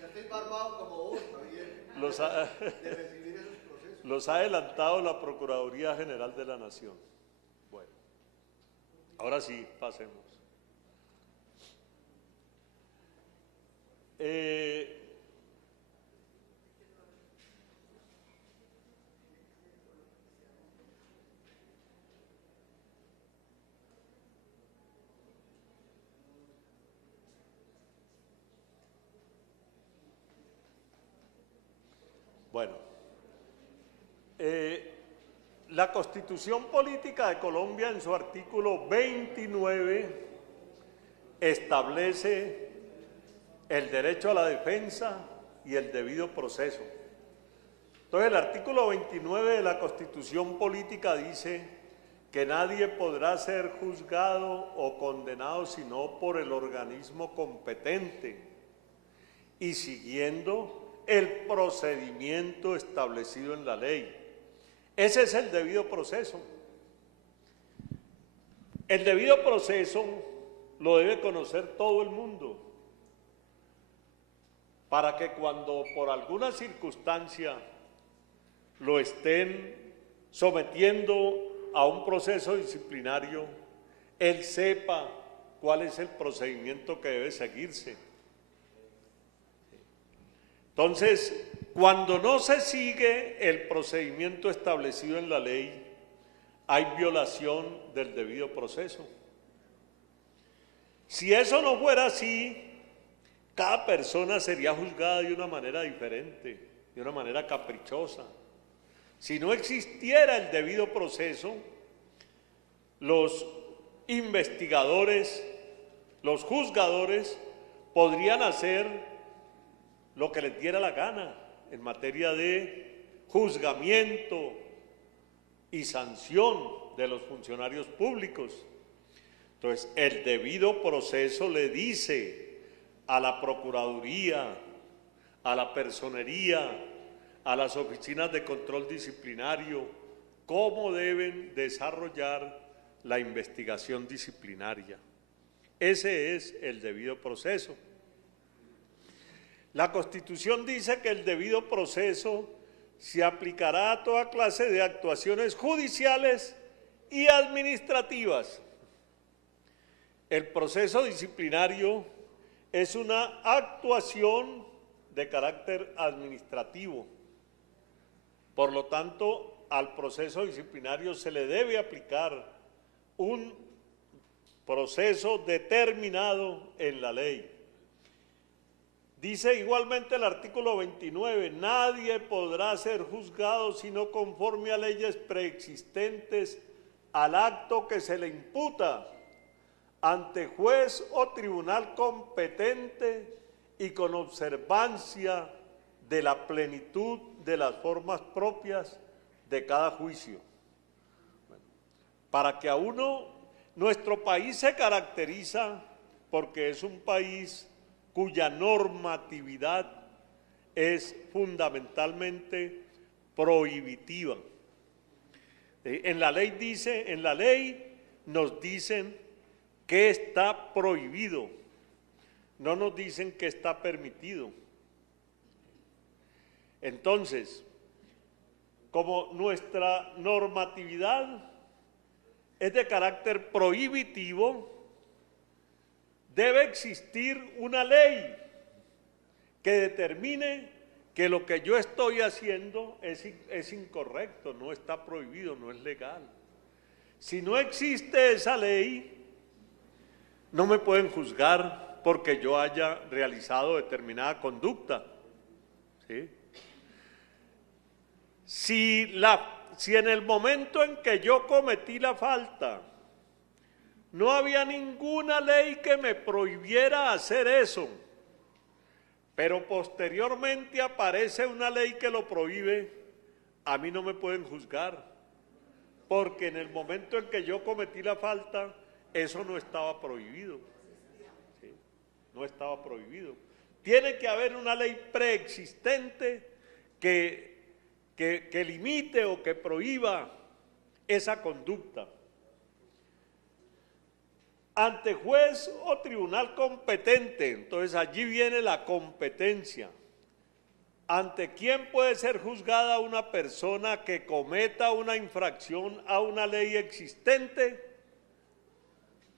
estoy barbado como vos, Javier, de recibir esos procesos. Los ha adelantado la Procuraduría General de la Nación. Bueno, ahora sí, pasemos. Bueno, la Constitución Política de Colombia en su artículo 29 establece el derecho a la defensa y el debido proceso. Entonces el artículo 29 de la Constitución Política dice que nadie podrá ser juzgado o condenado sino por el organismo competente y siguiendo el procedimiento establecido en la ley. Ese es el debido proceso. El debido proceso lo debe conocer todo el mundo, para que cuando por alguna circunstancia lo estén sometiendo a un proceso disciplinario, él sepa cuál es el procedimiento que debe seguirse. Entonces, cuando no se sigue el procedimiento establecido en la ley, hay violación del debido proceso. Si eso no fuera así, cada persona sería juzgada de una manera diferente, de una manera caprichosa. Si no existiera el debido proceso, los investigadores, los juzgadores, podrían hacer lo que les diera la gana en materia de juzgamiento y sanción de los funcionarios públicos. Entonces, el debido proceso le dice a la Procuraduría, a la Personería, a las oficinas de control disciplinario, cómo deben desarrollar la investigación disciplinaria. Ese es el debido proceso. La Constitución dice que el debido proceso se aplicará a toda clase de actuaciones judiciales y administrativas. El proceso disciplinario es una actuación de carácter administrativo. Por lo tanto, al proceso disciplinario se le debe aplicar un proceso determinado en la ley. Dice igualmente el artículo 29, nadie podrá ser juzgado sino conforme a leyes preexistentes al acto que se le imputa ante juez o tribunal competente y con observancia de la plenitud de las formas propias de cada juicio. Bueno, para que a uno, nuestro país se caracteriza porque es un país cuya normatividad es fundamentalmente prohibitiva. En la ley nos dicen que está prohibido, no nos dicen que está permitido. Entonces, como nuestra normatividad es de carácter prohibitivo, debe existir una ley que determine que lo que yo estoy haciendo es incorrecto, no está prohibido, no es legal. Si no existe esa ley, no me pueden juzgar porque yo haya realizado determinada conducta. ¿Sí? Si en el momento en que yo cometí la falta, no había ninguna ley que me prohibiera hacer eso, pero posteriormente aparece una ley que lo prohíbe, a mí no me pueden juzgar, porque en el momento en que yo cometí la falta, eso no estaba prohibido. ¿Sí? No estaba prohibido. Tiene que haber una ley preexistente que limite o que prohíba esa conducta. Ante juez o tribunal competente, entonces allí viene la competencia. ¿Ante quién puede ser juzgada una persona que cometa una infracción a una ley existente?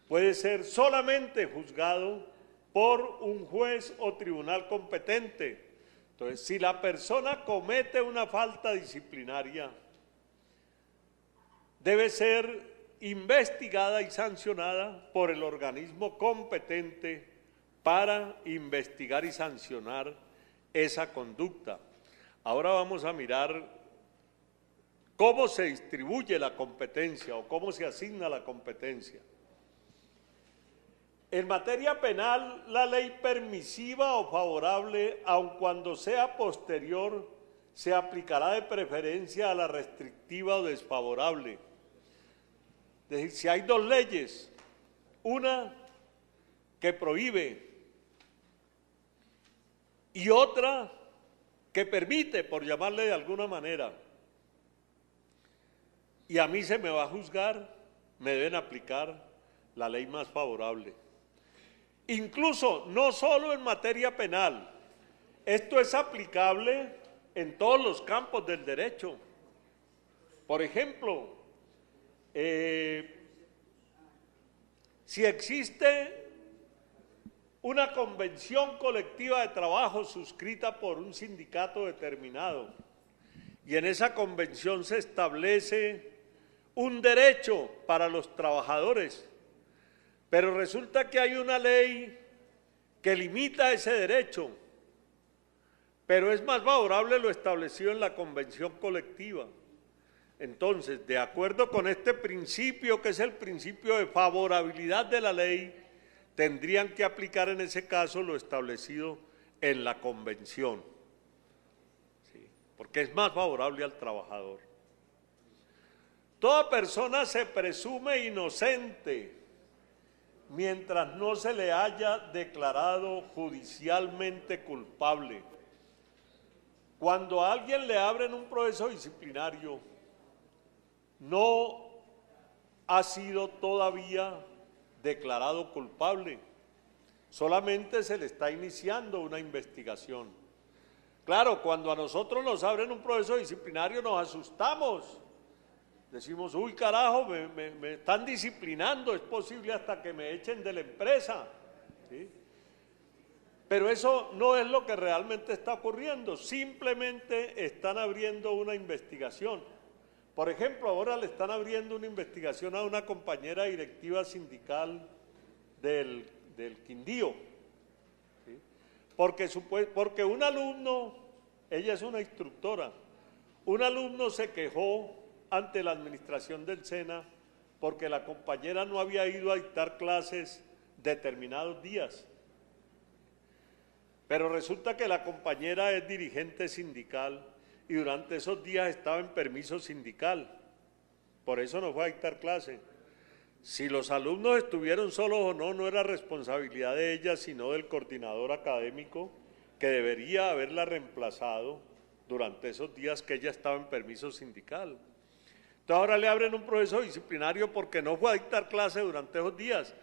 Puede ser solamente juzgado por un juez o tribunal competente. Entonces, si la persona comete una falta disciplinaria, debe ser investigada y sancionada por el organismo competente para investigar y sancionar esa conducta. Ahora vamos a mirar cómo se distribuye la competencia o cómo se asigna la competencia. En materia penal, la ley permisiva o favorable, aun cuando sea posterior, se aplicará de preferencia a la restrictiva o desfavorable. Es decir, si hay dos leyes, una que prohíbe y otra que permite, por llamarle de alguna manera, y a mí se me va a juzgar, me deben aplicar la ley más favorable. Incluso, no solo en materia penal, esto es aplicable en todos los campos del derecho. Por ejemplo, si existe una convención colectiva de trabajo suscrita por un sindicato determinado y en esa convención se establece un derecho para los trabajadores, pero resulta que hay una ley que limita ese derecho, pero es más favorable lo establecido en la convención colectiva. Entonces, de acuerdo con este principio, que es el principio de favorabilidad de la ley, tendrían que aplicar en ese caso lo establecido en la convención, ¿sí? Porque es más favorable al trabajador. Toda persona se presume inocente mientras no se le haya declarado judicialmente culpable. Cuando a alguien le abren un proceso disciplinario, no ha sido todavía declarado culpable, solamente se le está iniciando una investigación. Claro, cuando a nosotros nos abren un proceso disciplinario nos asustamos, decimos, uy carajo, me están disciplinando, es posible hasta que me echen de la empresa, ¿sí? Pero eso no es lo que realmente está ocurriendo, simplemente están abriendo una investigación. Por ejemplo, ahora le están abriendo una investigación a una compañera directiva sindical del Quindío, ¿sí? Porque un alumno, ella es una instructora, un alumno se quejó ante la administración del SENA porque la compañera no había ido a dictar clases determinados días. Pero resulta que la compañera es dirigente sindical y durante esos días estaba en permiso sindical, por eso no fue a dictar clase. Si los alumnos estuvieron solos o no, no era responsabilidad de ella, sino del coordinador académico, que debería haberla reemplazado durante esos días que ella estaba en permiso sindical. Entonces ahora le abren un proceso disciplinario porque no fue a dictar clase durante esos días.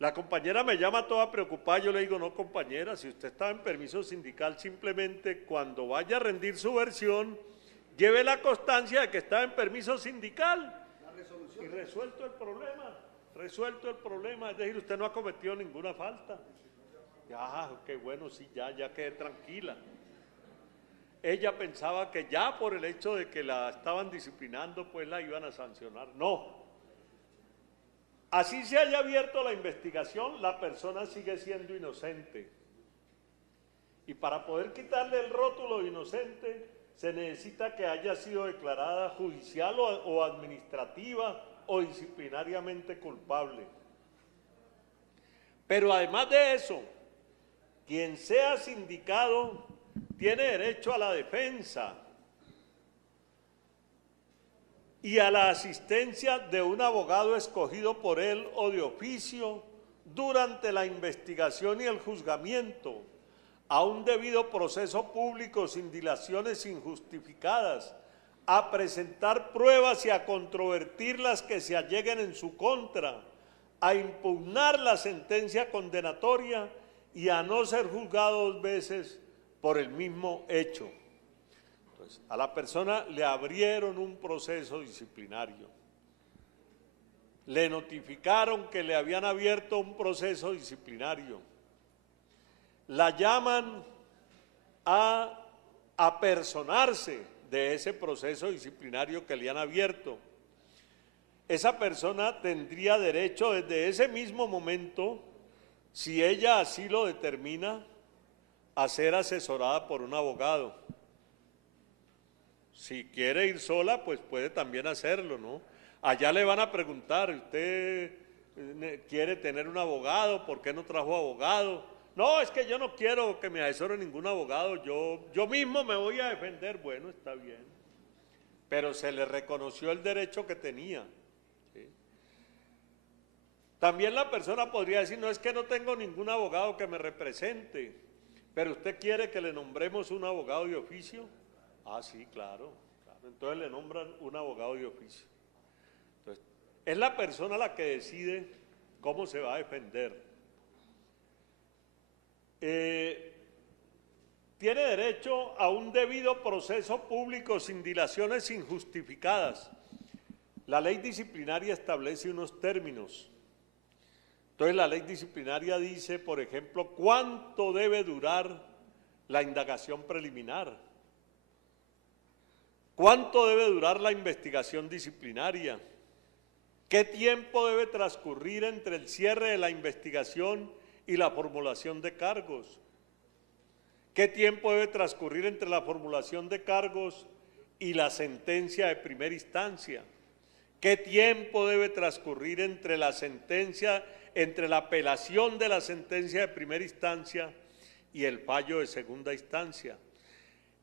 La compañera me llama toda preocupada, yo le digo, no compañera, si usted estaba en permiso sindical, simplemente cuando vaya a rendir su versión, lleve la constancia de que estaba en permiso sindical. Y resuelto el problema, es decir, usted no ha cometido ninguna falta. Ya, qué bueno, sí, ya quedé tranquila. Ella pensaba que ya por el hecho de que la estaban disciplinando, pues la iban a sancionar. No. Así se haya abierto la investigación, la persona sigue siendo inocente. Y para poder quitarle el rótulo de inocente, se necesita que haya sido declarada judicial o administrativa o disciplinariamente culpable. Pero además de eso, quien sea sindicado tiene derecho a la defensa y a la asistencia de un abogado escogido por él o de oficio durante la investigación y el juzgamiento, a un debido proceso público sin dilaciones injustificadas, a presentar pruebas y a controvertir las que se alleguen en su contra, a impugnar la sentencia condenatoria y a no ser juzgado 2 veces por el mismo hecho. Entonces, a la persona le abrieron un proceso disciplinario, le notificaron que le habían abierto un proceso disciplinario, la llaman a apersonarse de ese proceso disciplinario que le han abierto. Esa persona tendría derecho desde ese mismo momento, si ella así lo determina, a ser asesorada por un abogado. Si quiere ir sola, pues puede también hacerlo, ¿no? Allá le van a preguntar, ¿usted quiere tener un abogado? ¿Por qué no trajo abogado? No, es que yo no quiero que me asesore ningún abogado, yo mismo me voy a defender. Bueno, está bien, pero se le reconoció el derecho que tenía, ¿sí? También la persona podría decir, no es que no tengo ningún abogado que me represente, pero usted quiere que le nombremos un abogado de oficio. Ah, sí, claro, entonces le nombran un abogado de oficio. Entonces, es la persona la que decide cómo se va a defender. Tiene derecho a un debido proceso público sin dilaciones injustificadas. La ley disciplinaria establece unos términos. Entonces la ley disciplinaria dice, por ejemplo, cuánto debe durar la indagación preliminar, cuánto debe durar la investigación disciplinaria, qué tiempo debe transcurrir entre el cierre de la investigación y la formulación de cargos, qué tiempo debe transcurrir entre la formulación de cargos y la sentencia de primera instancia? ¿Qué tiempo debe transcurrir entre la sentencia, entre la apelación de la sentencia de primera instancia y el fallo de segunda instancia?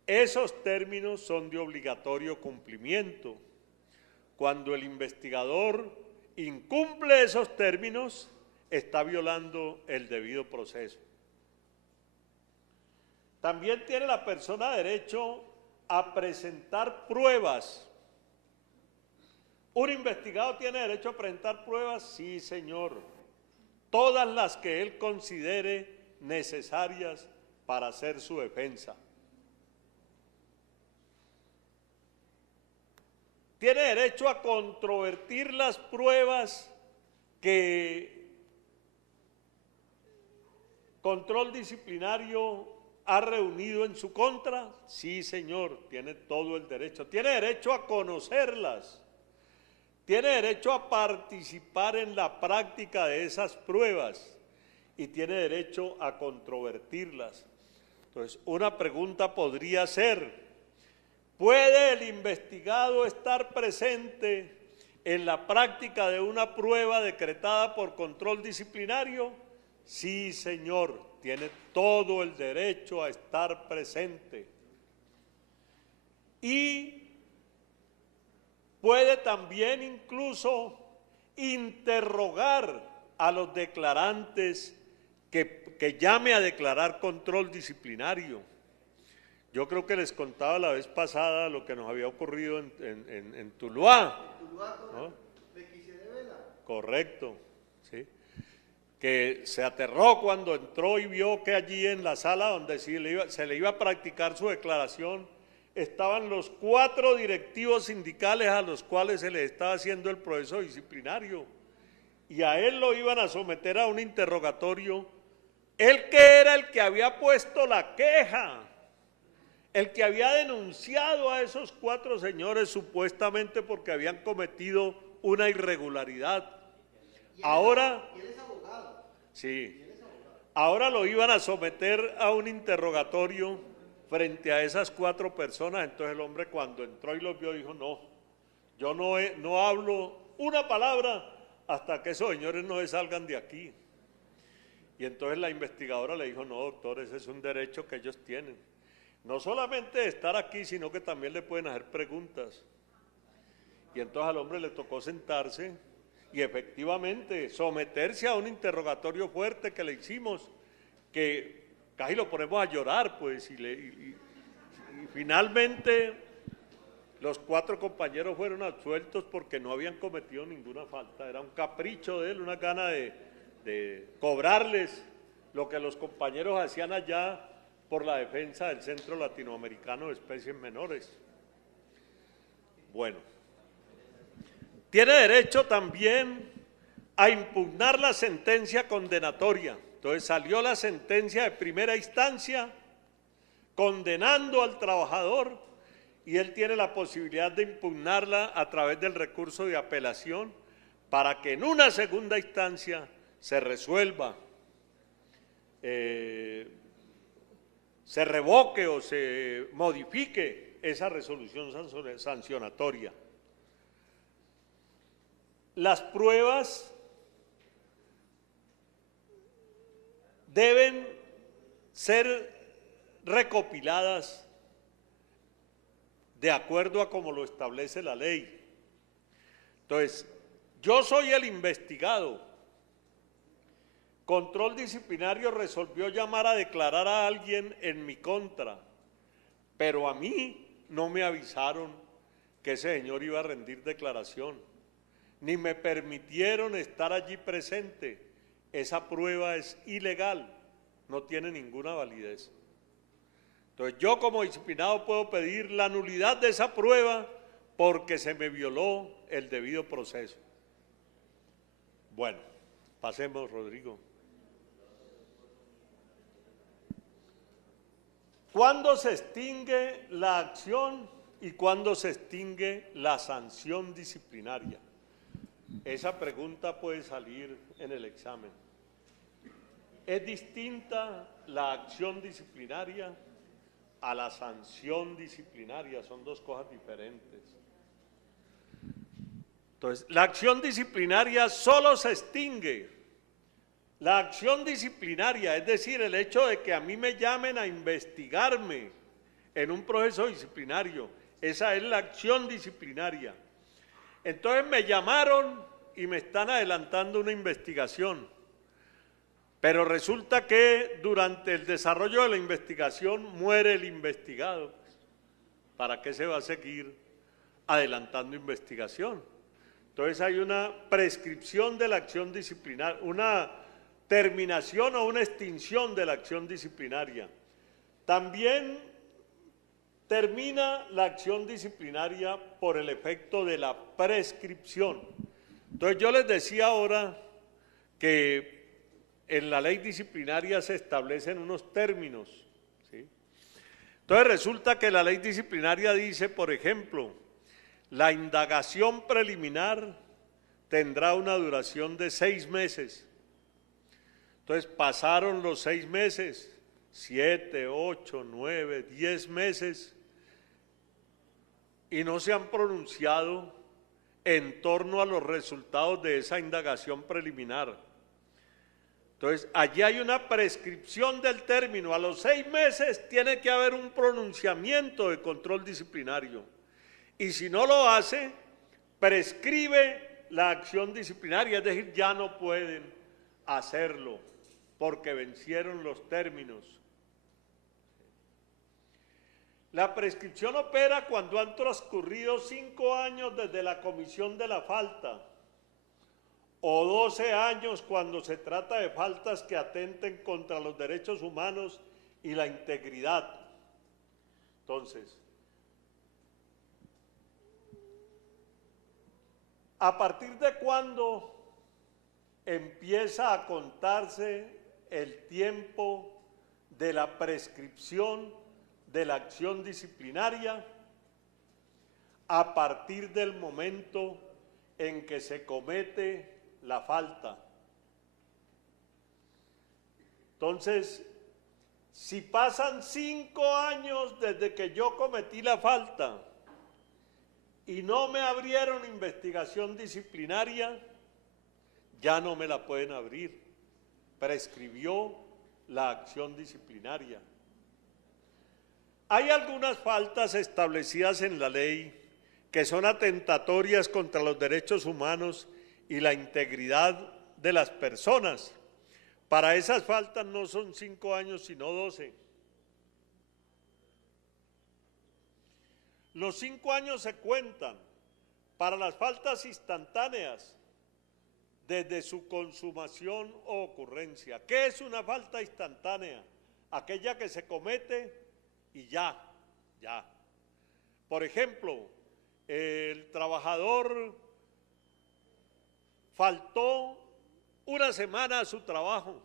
Esos términos son de obligatorio cumplimiento. Cuando el investigador incumple esos términos, está violando el debido proceso. También tiene la persona derecho a presentar pruebas. ¿Un investigado tiene derecho a presentar pruebas? Sí, señor. Todas las que él considere necesarias para hacer su defensa. Tiene derecho a controvertir las pruebas que control disciplinario ha reunido en su contra. Sí, señor, tiene todo el derecho. Tiene derecho a conocerlas. Tiene derecho a participar en la práctica de esas pruebas y tiene derecho a controvertirlas. Entonces, una pregunta podría ser: ¿puede el investigado estar presente en la práctica de una prueba decretada por control disciplinario? Sí, señor, tiene todo el derecho a estar presente. Y puede también incluso interrogar a los declarantes que llame a declarar control disciplinario. Yo creo que les contaba la vez pasada lo que nos había ocurrido en Tuluá. ¿No? Correcto, sí. Que se aterró cuando entró y vio que allí en la sala donde se le iba a practicar su declaración estaban los 4 directivos sindicales a los cuales se le estaba haciendo el proceso disciplinario, y a él lo iban a someter a un interrogatorio, él que era el que había puesto la queja, el que había denunciado a esos 4 señores supuestamente porque habían cometido una irregularidad. Ahora, ¿y él es abogado? sí, ahora lo iban a someter a un interrogatorio frente a esas 4 personas. Entonces el hombre, cuando entró y los vio, dijo: no, yo no hablo una palabra hasta que esos señores no se salgan de aquí. Y entonces la investigadora le dijo: no, doctor, ese es un derecho que ellos tienen, no solamente de estar aquí, sino que también le pueden hacer preguntas. Y entonces al hombre le tocó sentarse y efectivamente someterse a un interrogatorio fuerte que le hicimos, que casi lo ponemos a llorar, pues, y finalmente los 4 compañeros fueron absueltos porque no habían cometido ninguna falta. Era un capricho de él, una gana de cobrarles lo que los compañeros hacían allá por la defensa del Centro Latinoamericano de Especies Menores. Bueno, tiene derecho también a impugnar la sentencia condenatoria. Entonces salió la sentencia de primera instancia condenando al trabajador y él tiene la posibilidad de impugnarla a través del recurso de apelación para que en una segunda instancia se resuelva, se revoque o se modifique esa resolución sancionatoria. Las pruebas deben ser recopiladas de acuerdo a como lo establece la ley. Entonces, yo soy el investigado. Control disciplinario resolvió llamar a declarar a alguien en mi contra, pero a mí no me avisaron que ese señor iba a rendir declaración, ni me permitieron estar allí presente. Esa prueba es ilegal, no tiene ninguna validez. Entonces yo como disciplinado puedo pedir la nulidad de esa prueba porque se me violó el debido proceso. Bueno, pasemos, Rodrigo. ¿Cuándo se extingue la acción y cuándo se extingue la sanción disciplinaria? Esa pregunta puede salir en el examen. ¿Es distinta la acción disciplinaria a la sanción disciplinaria, son dos cosas diferentes. Entonces, la acción disciplinaria solo se extingue. La acción disciplinaria, es decir, el hecho de que a mí me llamen a investigarme en un proceso disciplinario, esa es la acción disciplinaria. Entonces me llamaron y me están adelantando una investigación, pero resulta que durante el desarrollo de la investigación muere el investigado. ¿Para qué se va a seguir adelantando investigación? Entonces hay una prescripción de la acción disciplinaria, una terminación o una extinción de la acción disciplinaria. También termina la acción disciplinaria por el efecto de la prescripción. Entonces yo les decía ahora que en la ley disciplinaria se establecen unos términos, ¿sí? Entonces resulta que la ley disciplinaria dice, por ejemplo, la indagación preliminar tendrá una duración de 6 meses. Entonces pasaron los 6 meses, 7, 8, 9, 10 meses, y no se han pronunciado en torno a los resultados de esa indagación preliminar. Entonces, allí hay una prescripción del término. A los 6 meses tiene que haber un pronunciamiento de control disciplinario. Y si no lo hace, prescribe la acción disciplinaria, es decir, ya no pueden hacerlo porque vencieron los términos. La prescripción opera cuando han transcurrido 5 años desde la comisión de la falta o 12 años cuando se trata de faltas que atenten contra los derechos humanos y la integridad. Entonces, ¿a partir de cuándo empieza a contarse el tiempo de la prescripción de la acción disciplinaria? A partir del momento en que se comete la falta. Entonces, si pasan 5 años desde que yo cometí la falta y no me abrieron investigación disciplinaria, ya no me la pueden abrir. Prescribió la acción disciplinaria. Hay algunas faltas establecidas en la ley que son atentatorias contra los derechos humanos y la integridad de las personas. Para esas faltas no son 5 años, sino 12. Los 5 años se cuentan para las faltas instantáneas desde su consumación o ocurrencia. ¿Qué es una falta instantánea? Aquella que se comete y ya. Por ejemplo, el trabajador faltó una semana a su trabajo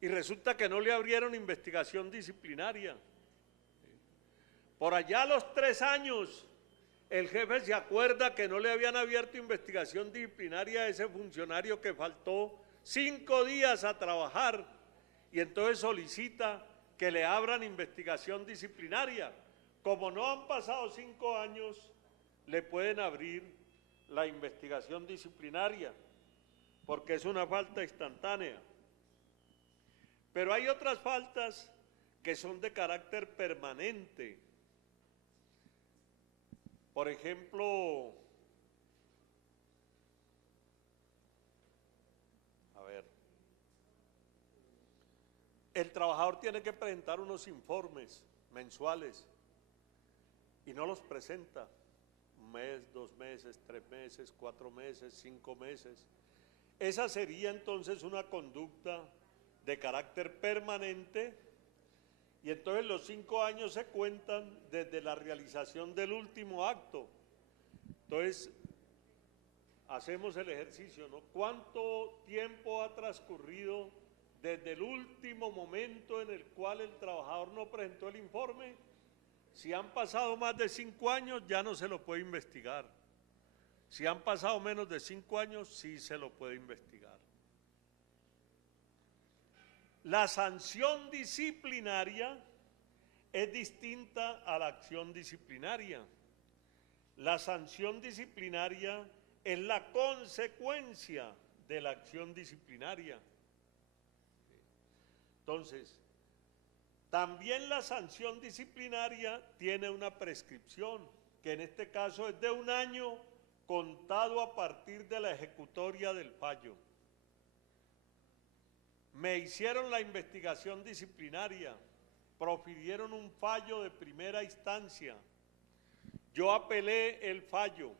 y resulta que no le abrieron investigación disciplinaria. Por allá a los 3 años, el jefe se acuerda que no le habían abierto investigación disciplinaria a ese funcionario que faltó 5 días a trabajar y entonces solicita que le abran investigación disciplinaria. Como no han pasado 5 años, le pueden abrir la investigación disciplinaria, porque es una falta instantánea. Pero hay otras faltas que son de carácter permanente. Por ejemplo, el trabajador tiene que presentar unos informes mensuales y no los presenta. 1 mes, 2 meses, 3 meses, 4 meses, 5 meses. Esa sería entonces una conducta de carácter permanente y entonces los 5 años se cuentan desde la realización del último acto. Entonces, hacemos el ejercicio, ¿no? ¿Cuánto tiempo ha transcurrido desde el último momento en el cual el trabajador no presentó el informe? Si han pasado más de 5 años, ya no se lo puede investigar. Si han pasado menos de 5 años, sí se lo puede investigar. La sanción disciplinaria es distinta a la acción disciplinaria. La sanción disciplinaria es la consecuencia de la acción disciplinaria. Entonces, también la sanción disciplinaria tiene una prescripción, que en este caso es de 1 año contado a partir de la ejecutoria del fallo. Me hicieron la investigación disciplinaria, profirieron un fallo de primera instancia, yo apelé el fallo.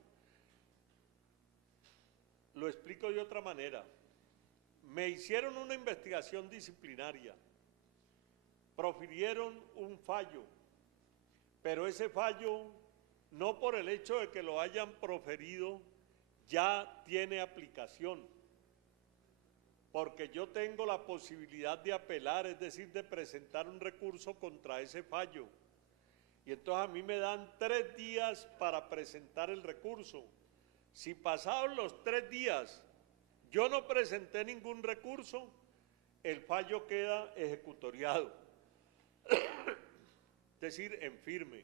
Lo explico de otra manera. Me hicieron una investigación disciplinaria, profirieron un fallo, pero ese fallo, no por el hecho de que lo hayan proferido, ya tiene aplicación, porque yo tengo la posibilidad de apelar, es decir, de presentar un recurso contra ese fallo. Y entonces a mí me dan 3 días para presentar el recurso. Si pasados los 3 días yo no presenté ningún recurso, el fallo queda ejecutoriado, es decir, en firme.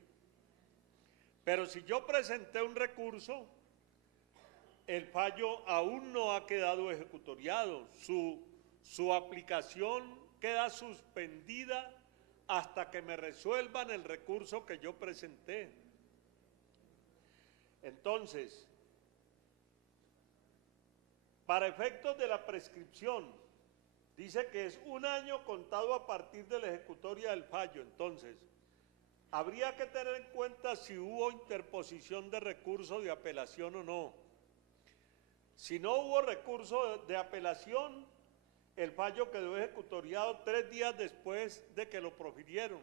Pero si yo presenté un recurso, el fallo aún no ha quedado ejecutoriado, su aplicación queda suspendida hasta que me resuelvan el recurso que yo presenté. Entonces, para efectos de la prescripción, dice que es 1 año contado a partir de la ejecutoria del fallo. Entonces, habría que tener en cuenta si hubo interposición de recurso de apelación o no. Si no hubo recurso de apelación, el fallo quedó ejecutoriado 3 días después de que lo profirieron,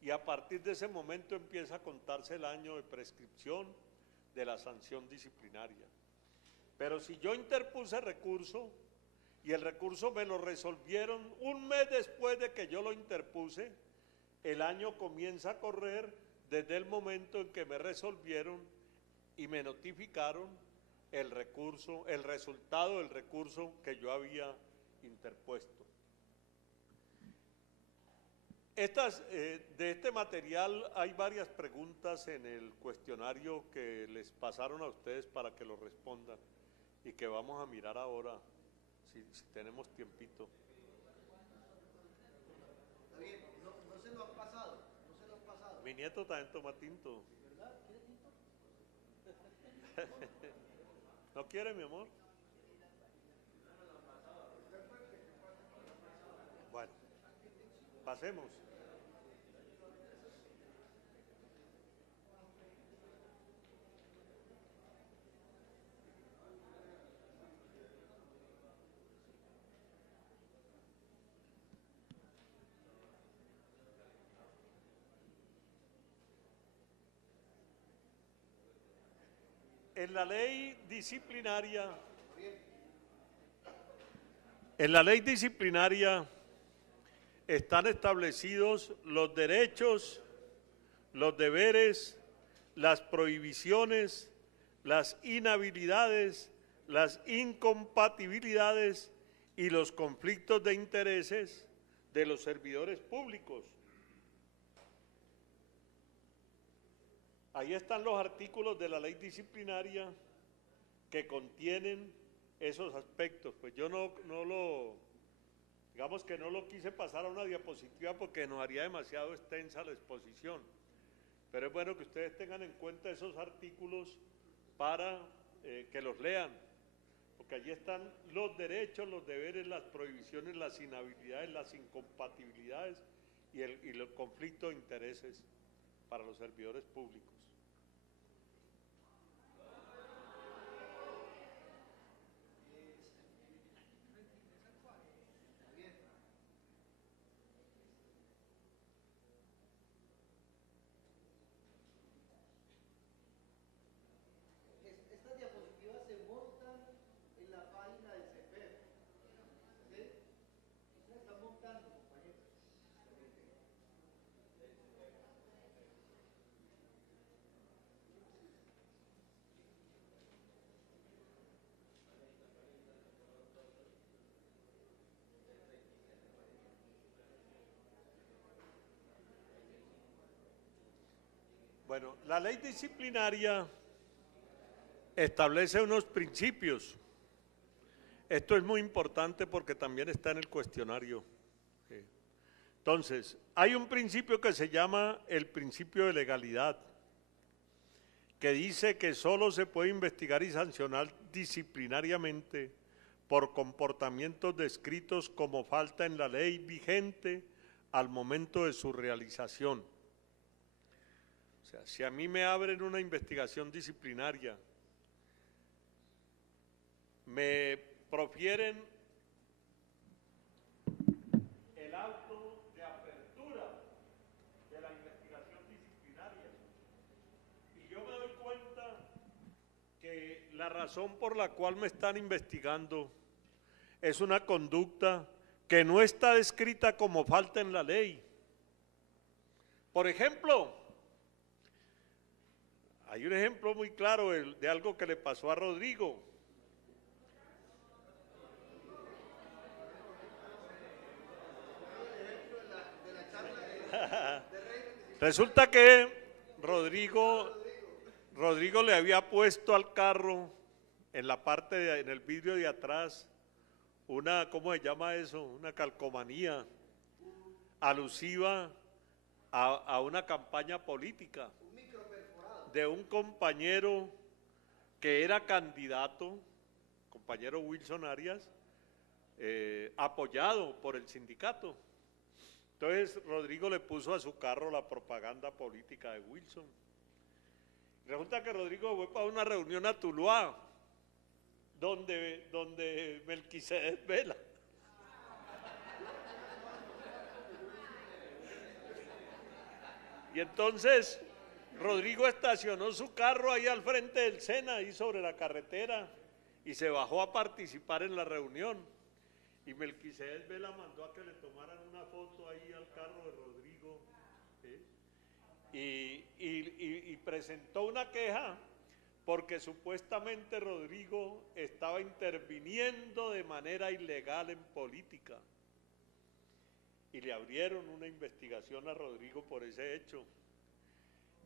y a partir de ese momento empieza a contarse el año de prescripción de la sanción disciplinaria. Pero si yo interpuse recurso y el recurso me lo resolvieron 1 mes después de que yo lo interpuse, el año comienza a correr desde el momento en que me resolvieron y me notificaron el recurso, el resultado del recurso que yo había interpuesto. De este material hay varias preguntas en el cuestionario que les pasaron a ustedes para que lo respondan y que vamos a mirar ahora, si tenemos tiempito. Está bien, no se lo han pasado, no se lo han pasado. Mi nieto también toma tinto. ¿Verdad? ¿Quiere tinto? ¿No quiere, mi amor? Bueno, pasemos. En la ley disciplinaria están establecidos los derechos, los deberes, las prohibiciones, las inhabilidades, las incompatibilidades y los conflictos de intereses de los servidores públicos. Ahí están los artículos de la ley disciplinaria que contienen esos aspectos. Pues yo digamos que no lo quise pasar a una diapositiva porque nos haría demasiado extensa la exposición. Pero es bueno que ustedes tengan en cuenta esos artículos para que los lean, porque allí están los derechos, los deberes, las prohibiciones, las inhabilidades, las incompatibilidades y el conflicto de intereses para los servidores públicos. Estas diapositivas se montan en la página del CEPER. ¿Sí? Se están montando, compañeros. Bueno, la ley disciplinaria establece unos principios. Esto es muy importante porque también está en el cuestionario. Entonces, hay un principio que se llama el principio de legalidad, que dice que solo se puede investigar y sancionar disciplinariamente por comportamientos descritos como falta en la ley vigente al momento de su realización. O sea, si a mí me abren una investigación disciplinaria, me profieren el auto de apertura de la investigación disciplinaria y yo me doy cuenta que la razón por la cual me están investigando es una conducta que no está descrita como falta en la ley. Por ejemplo, hay un ejemplo muy claro de algo que le pasó a Rodrigo. Resulta que Rodrigo le había puesto al carro en la parte, en el vidrio de atrás, una, ¿cómo se llama eso? Una calcomanía alusiva a una campaña política de un compañero que era candidato, compañero Wilson Arias, apoyado por el sindicato. Entonces Rodrigo le puso a su carro la propaganda política de Wilson. Resulta que Rodrigo fue para una reunión a Tuluá, donde Melquisedec Vela. Y entonces Rodrigo estacionó su carro ahí al frente del Sena, ahí sobre la carretera, y se bajó a participar en la reunión. Y Melquisedec Vela mandó a que le tomaran una foto ahí al carro de Rodrigo, y presentó una queja porque supuestamente Rodrigo estaba interviniendo de manera ilegal en política. Y le abrieron una investigación a Rodrigo por ese hecho.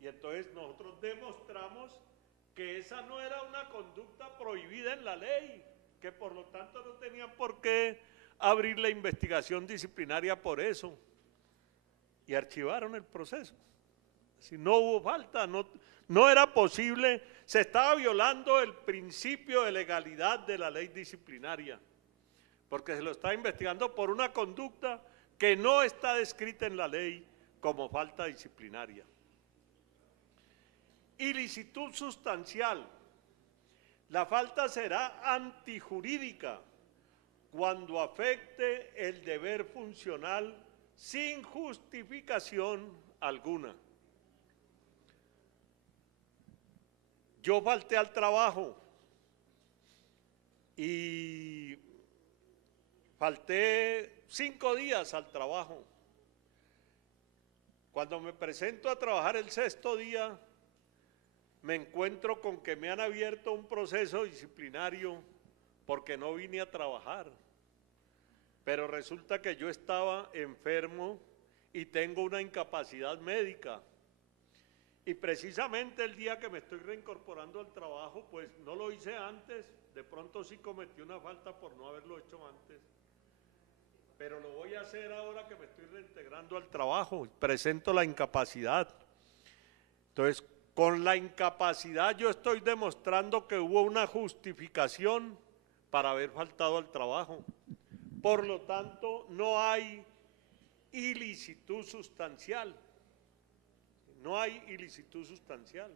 Y entonces nosotros demostramos que esa no era una conducta prohibida en la ley, que por lo tanto no tenían por qué abrir la investigación disciplinaria por eso. Y archivaron el proceso. Si no hubo falta, no era posible, se estaba violando el principio de legalidad de la ley disciplinaria, porque se lo está investigando por una conducta que no está descrita en la ley como falta disciplinaria. Ilicitud sustancial. La falta será antijurídica cuando afecte el deber funcional sin justificación alguna. Yo falté al trabajo y falté 5 días al trabajo. Cuando me presento a trabajar el 6º día, me encuentro con que me han abierto un proceso disciplinario porque no vine a trabajar. Pero resulta que yo estaba enfermo y tengo una incapacidad médica. Y precisamente el día que me estoy reincorporando al trabajo, pues no lo hice antes, de pronto sí cometí una falta por no haberlo hecho antes, pero lo voy a hacer ahora que me estoy reintegrando al trabajo, presento la incapacidad. Entonces, con la incapacidad yo estoy demostrando que hubo una justificación para haber faltado al trabajo. Por lo tanto, no hay ilicitud sustancial. No hay ilicitud sustancial,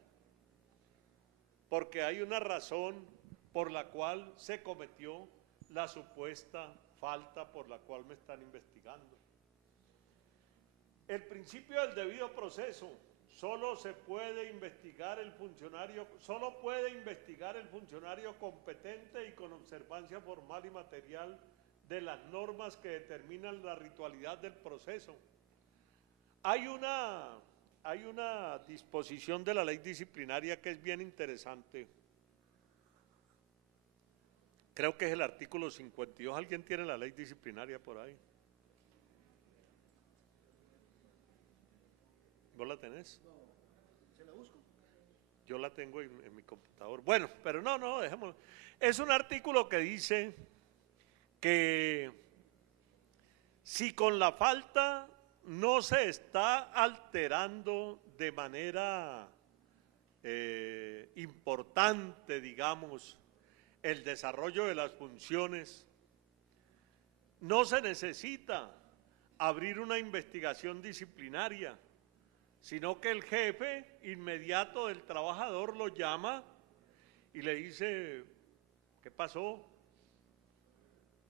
porque hay una razón por la cual se cometió la supuesta falta por la cual me están investigando. El principio del debido proceso, solo puede investigar el funcionario competente y con observancia formal y material de las normas que determinan la ritualidad del proceso. Hay una disposición de la ley disciplinaria que es bien interesante. Creo que es el artículo 52. ¿Alguien tiene la ley disciplinaria por ahí? ¿Vos la tenés? No, se la busco. yo la tengo en mi computador. Bueno, pero no, dejémoslo. Es un artículo que dice que si con la falta no se está alterando de manera importante, digamos, el desarrollo de las funciones, no se necesita abrir una investigación disciplinaria, sino que el jefe inmediato del trabajador lo llama y le dice: ¿qué pasó?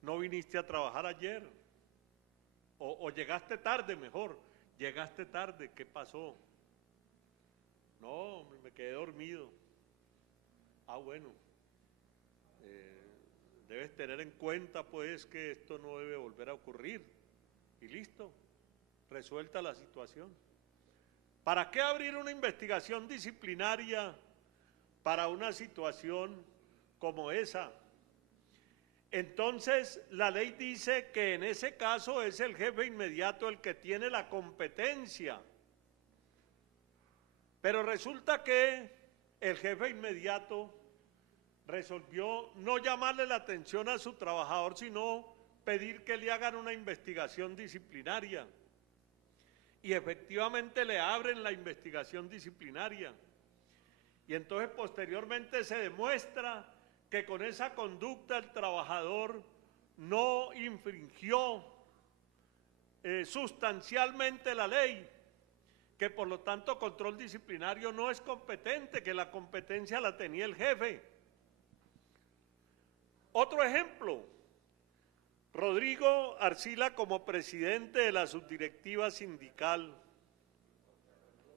¿No viniste a trabajar ayer? O llegaste tarde, mejor, llegaste tarde, ¿qué pasó? No, me quedé dormido. Ah, bueno, debes tener en cuenta pues que esto no debe volver a ocurrir. Y listo, resuelta la situación. ¿Para qué abrir una investigación disciplinaria para una situación como esa? Entonces, la ley dice que en ese caso es el jefe inmediato el que tiene la competencia. Pero resulta que el jefe inmediato resolvió no llamarle la atención a su trabajador, sino pedir que le hagan una investigación disciplinaria. Y efectivamente le abren la investigación disciplinaria. Y entonces posteriormente se demuestra que con esa conducta el trabajador no infringió sustancialmente la ley, que por lo tanto control disciplinario no es competente, que la competencia la tenía el jefe. Otro ejemplo, Rodrigo Arcila como presidente de la subdirectiva sindical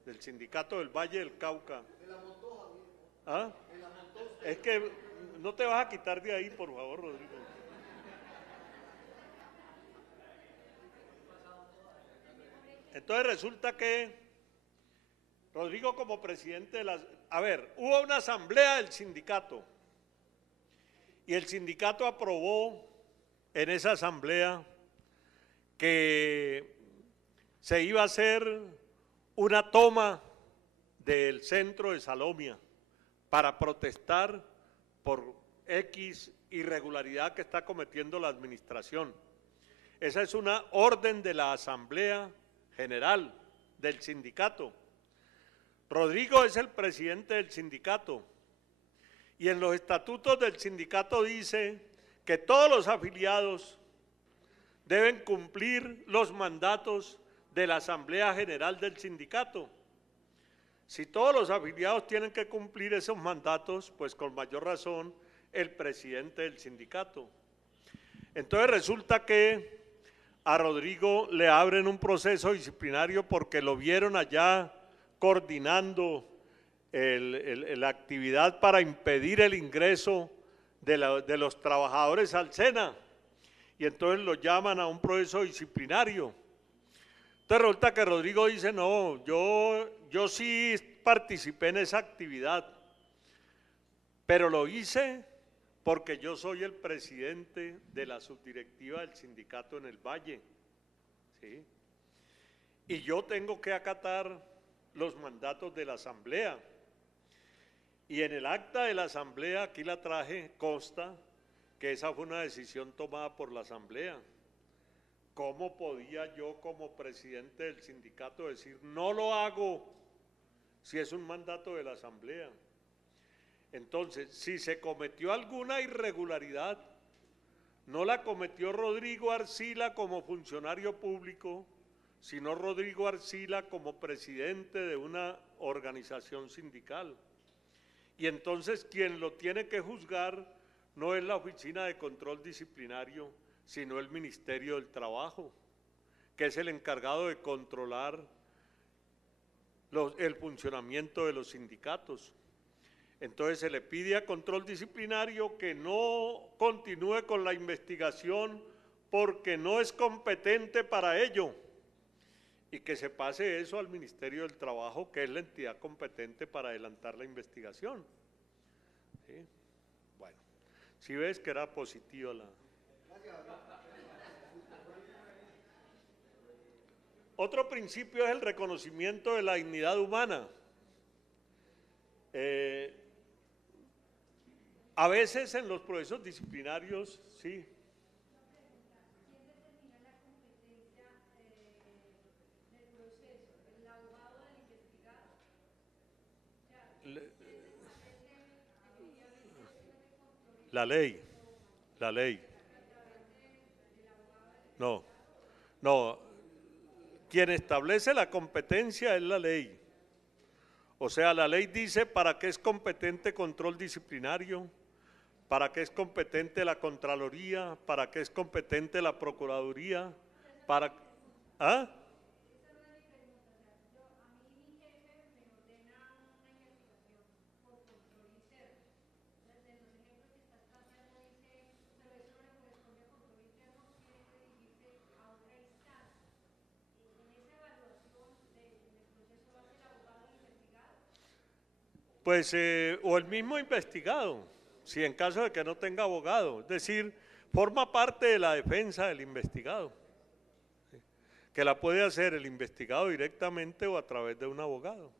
del Sindicato del Valle del Cauca. ¿Ah? Es que no te vas a quitar de ahí, por favor, Rodrigo. Entonces resulta que Rodrigo como presidente de la... A ver, hubo una asamblea del sindicato y el sindicato aprobó en esa asamblea que se iba a hacer una toma del centro de Salomia para protestar por X irregularidad que está cometiendo la administración. Esa es una orden de la Asamblea General del sindicato. Rodrigo es el presidente del sindicato y en los estatutos del sindicato dice que todos los afiliados deben cumplir los mandatos de la Asamblea General del sindicato. Si todos los afiliados tienen que cumplir esos mandatos, pues con mayor razón el presidente del sindicato. Entonces resulta que a Rodrigo le abren un proceso disciplinario porque lo vieron allá coordinando la actividad para impedir el ingreso de los trabajadores al SENA, y entonces lo llaman a un proceso disciplinario. Entonces resulta que Rodrigo dice: no, yo sí participé en esa actividad, pero lo hice porque yo soy el presidente de la subdirectiva del sindicato en el Valle, ¿sí? Y yo tengo que acatar los mandatos de la asamblea. Y en el acta de la asamblea, aquí la traje, consta que esa fue una decisión tomada por la asamblea. ¿Cómo podía yo como presidente del sindicato decir no lo hago si es un mandato de la asamblea? Entonces, si se cometió alguna irregularidad, no la cometió Rodrigo Arcila como funcionario público, sino Rodrigo Arcila como presidente de una organización sindical. Y entonces quien lo tiene que juzgar no es la Oficina de Control Disciplinario, sino el Ministerio del Trabajo, que es el encargado de controlar el funcionamiento de los sindicatos. Entonces se le pide a Control Disciplinario que no continúe con la investigación porque no es competente para ello, y que se pase eso al Ministerio del Trabajo, que es la entidad competente para adelantar la investigación. ¿Sí? Bueno, si ves que era positiva la... Otro principio es el reconocimiento de la dignidad humana. A veces en los procesos disciplinarios, sí. La ley, la ley. No, no. Quien establece la competencia es la ley. O sea, la ley dice para qué es competente control disciplinario, para qué es competente la Contraloría, para qué es competente la Procuraduría, para... ¿Ah? Pues, o el mismo investigado, si en caso de que no tenga abogado, es decir, forma parte de la defensa del investigado, ¿sí? Que la puede hacer el investigado directamente o a través de un abogado.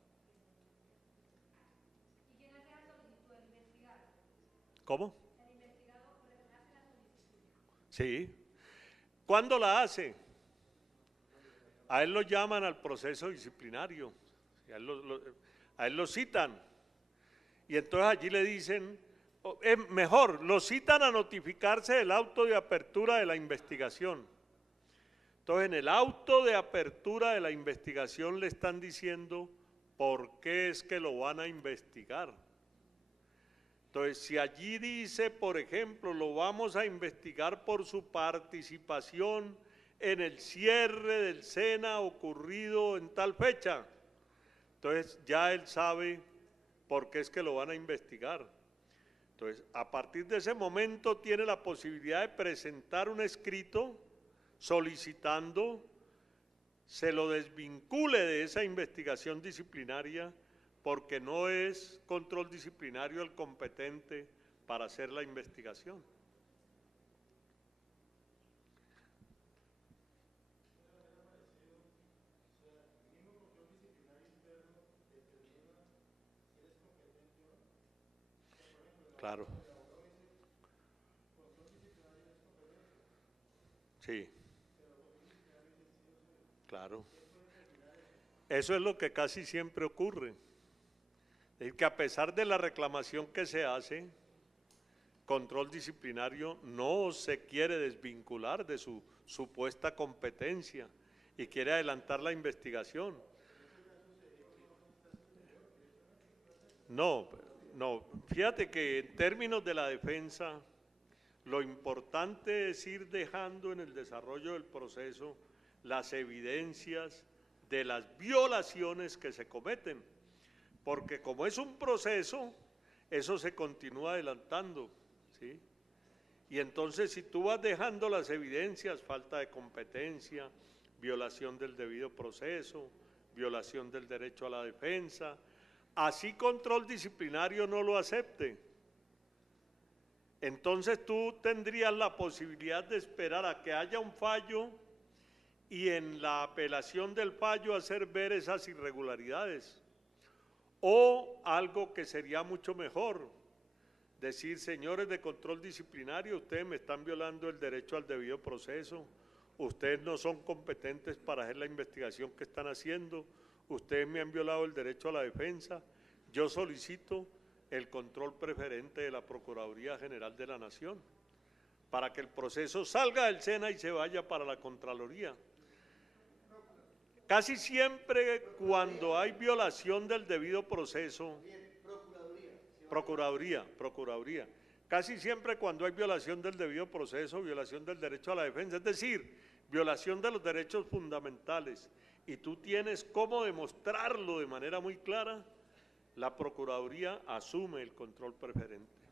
¿Y quién hace la solicitud del investigado? ¿Cómo? El investigador hace la solicitud. Sí. ¿Cuándo la hace? A él lo llaman al proceso disciplinario, a él lo citan. Y entonces allí le dicen, mejor, lo citan a notificarse del auto de apertura de la investigación. Entonces en el auto de apertura de la investigación le están diciendo por qué es que lo van a investigar. Entonces si allí dice, por ejemplo, lo vamos a investigar por su participación en el cierre del SENA ocurrido en tal fecha, entonces ya él sabe porque es que lo van a investigar. Entonces, a partir de ese momento tiene la posibilidad de presentar un escrito solicitando se lo desvincule de esa investigación disciplinaria porque no es control disciplinario el competente para hacer la investigación. Claro. Sí. Claro. Eso es lo que casi siempre ocurre. Es decir, que a pesar de la reclamación que se hace, control disciplinario no se quiere desvincular de su supuesta competencia y quiere adelantar la investigación. No, no, fíjate que en términos de la defensa, lo importante es ir dejando en el desarrollo del proceso las evidencias de las violaciones que se cometen, porque como es un proceso, eso se continúa adelantando, ¿sí? Y entonces si tú vas dejando las evidencias, falta de competencia, violación del debido proceso, violación del derecho a la defensa, así control disciplinario no lo acepte, entonces tú tendrías la posibilidad de esperar a que haya un fallo y en la apelación del fallo hacer ver esas irregularidades. O algo que sería mucho mejor, decir, señores de control disciplinario, ustedes me están violando el derecho al debido proceso, ustedes no son competentes para hacer la investigación que están haciendo, ustedes me han violado el derecho a la defensa, yo solicito el control preferente de la Procuraduría General de la Nación, para que el proceso salga del SENA y se vaya para la Contraloría. Casi siempre cuando hay violación del debido proceso, Procuraduría, casi siempre cuando hay violación del debido proceso, violación del derecho a la defensa, es decir, violación de los derechos fundamentales, y tú tienes cómo demostrarlo de manera muy clara, la Procuraduría asume el control preferente.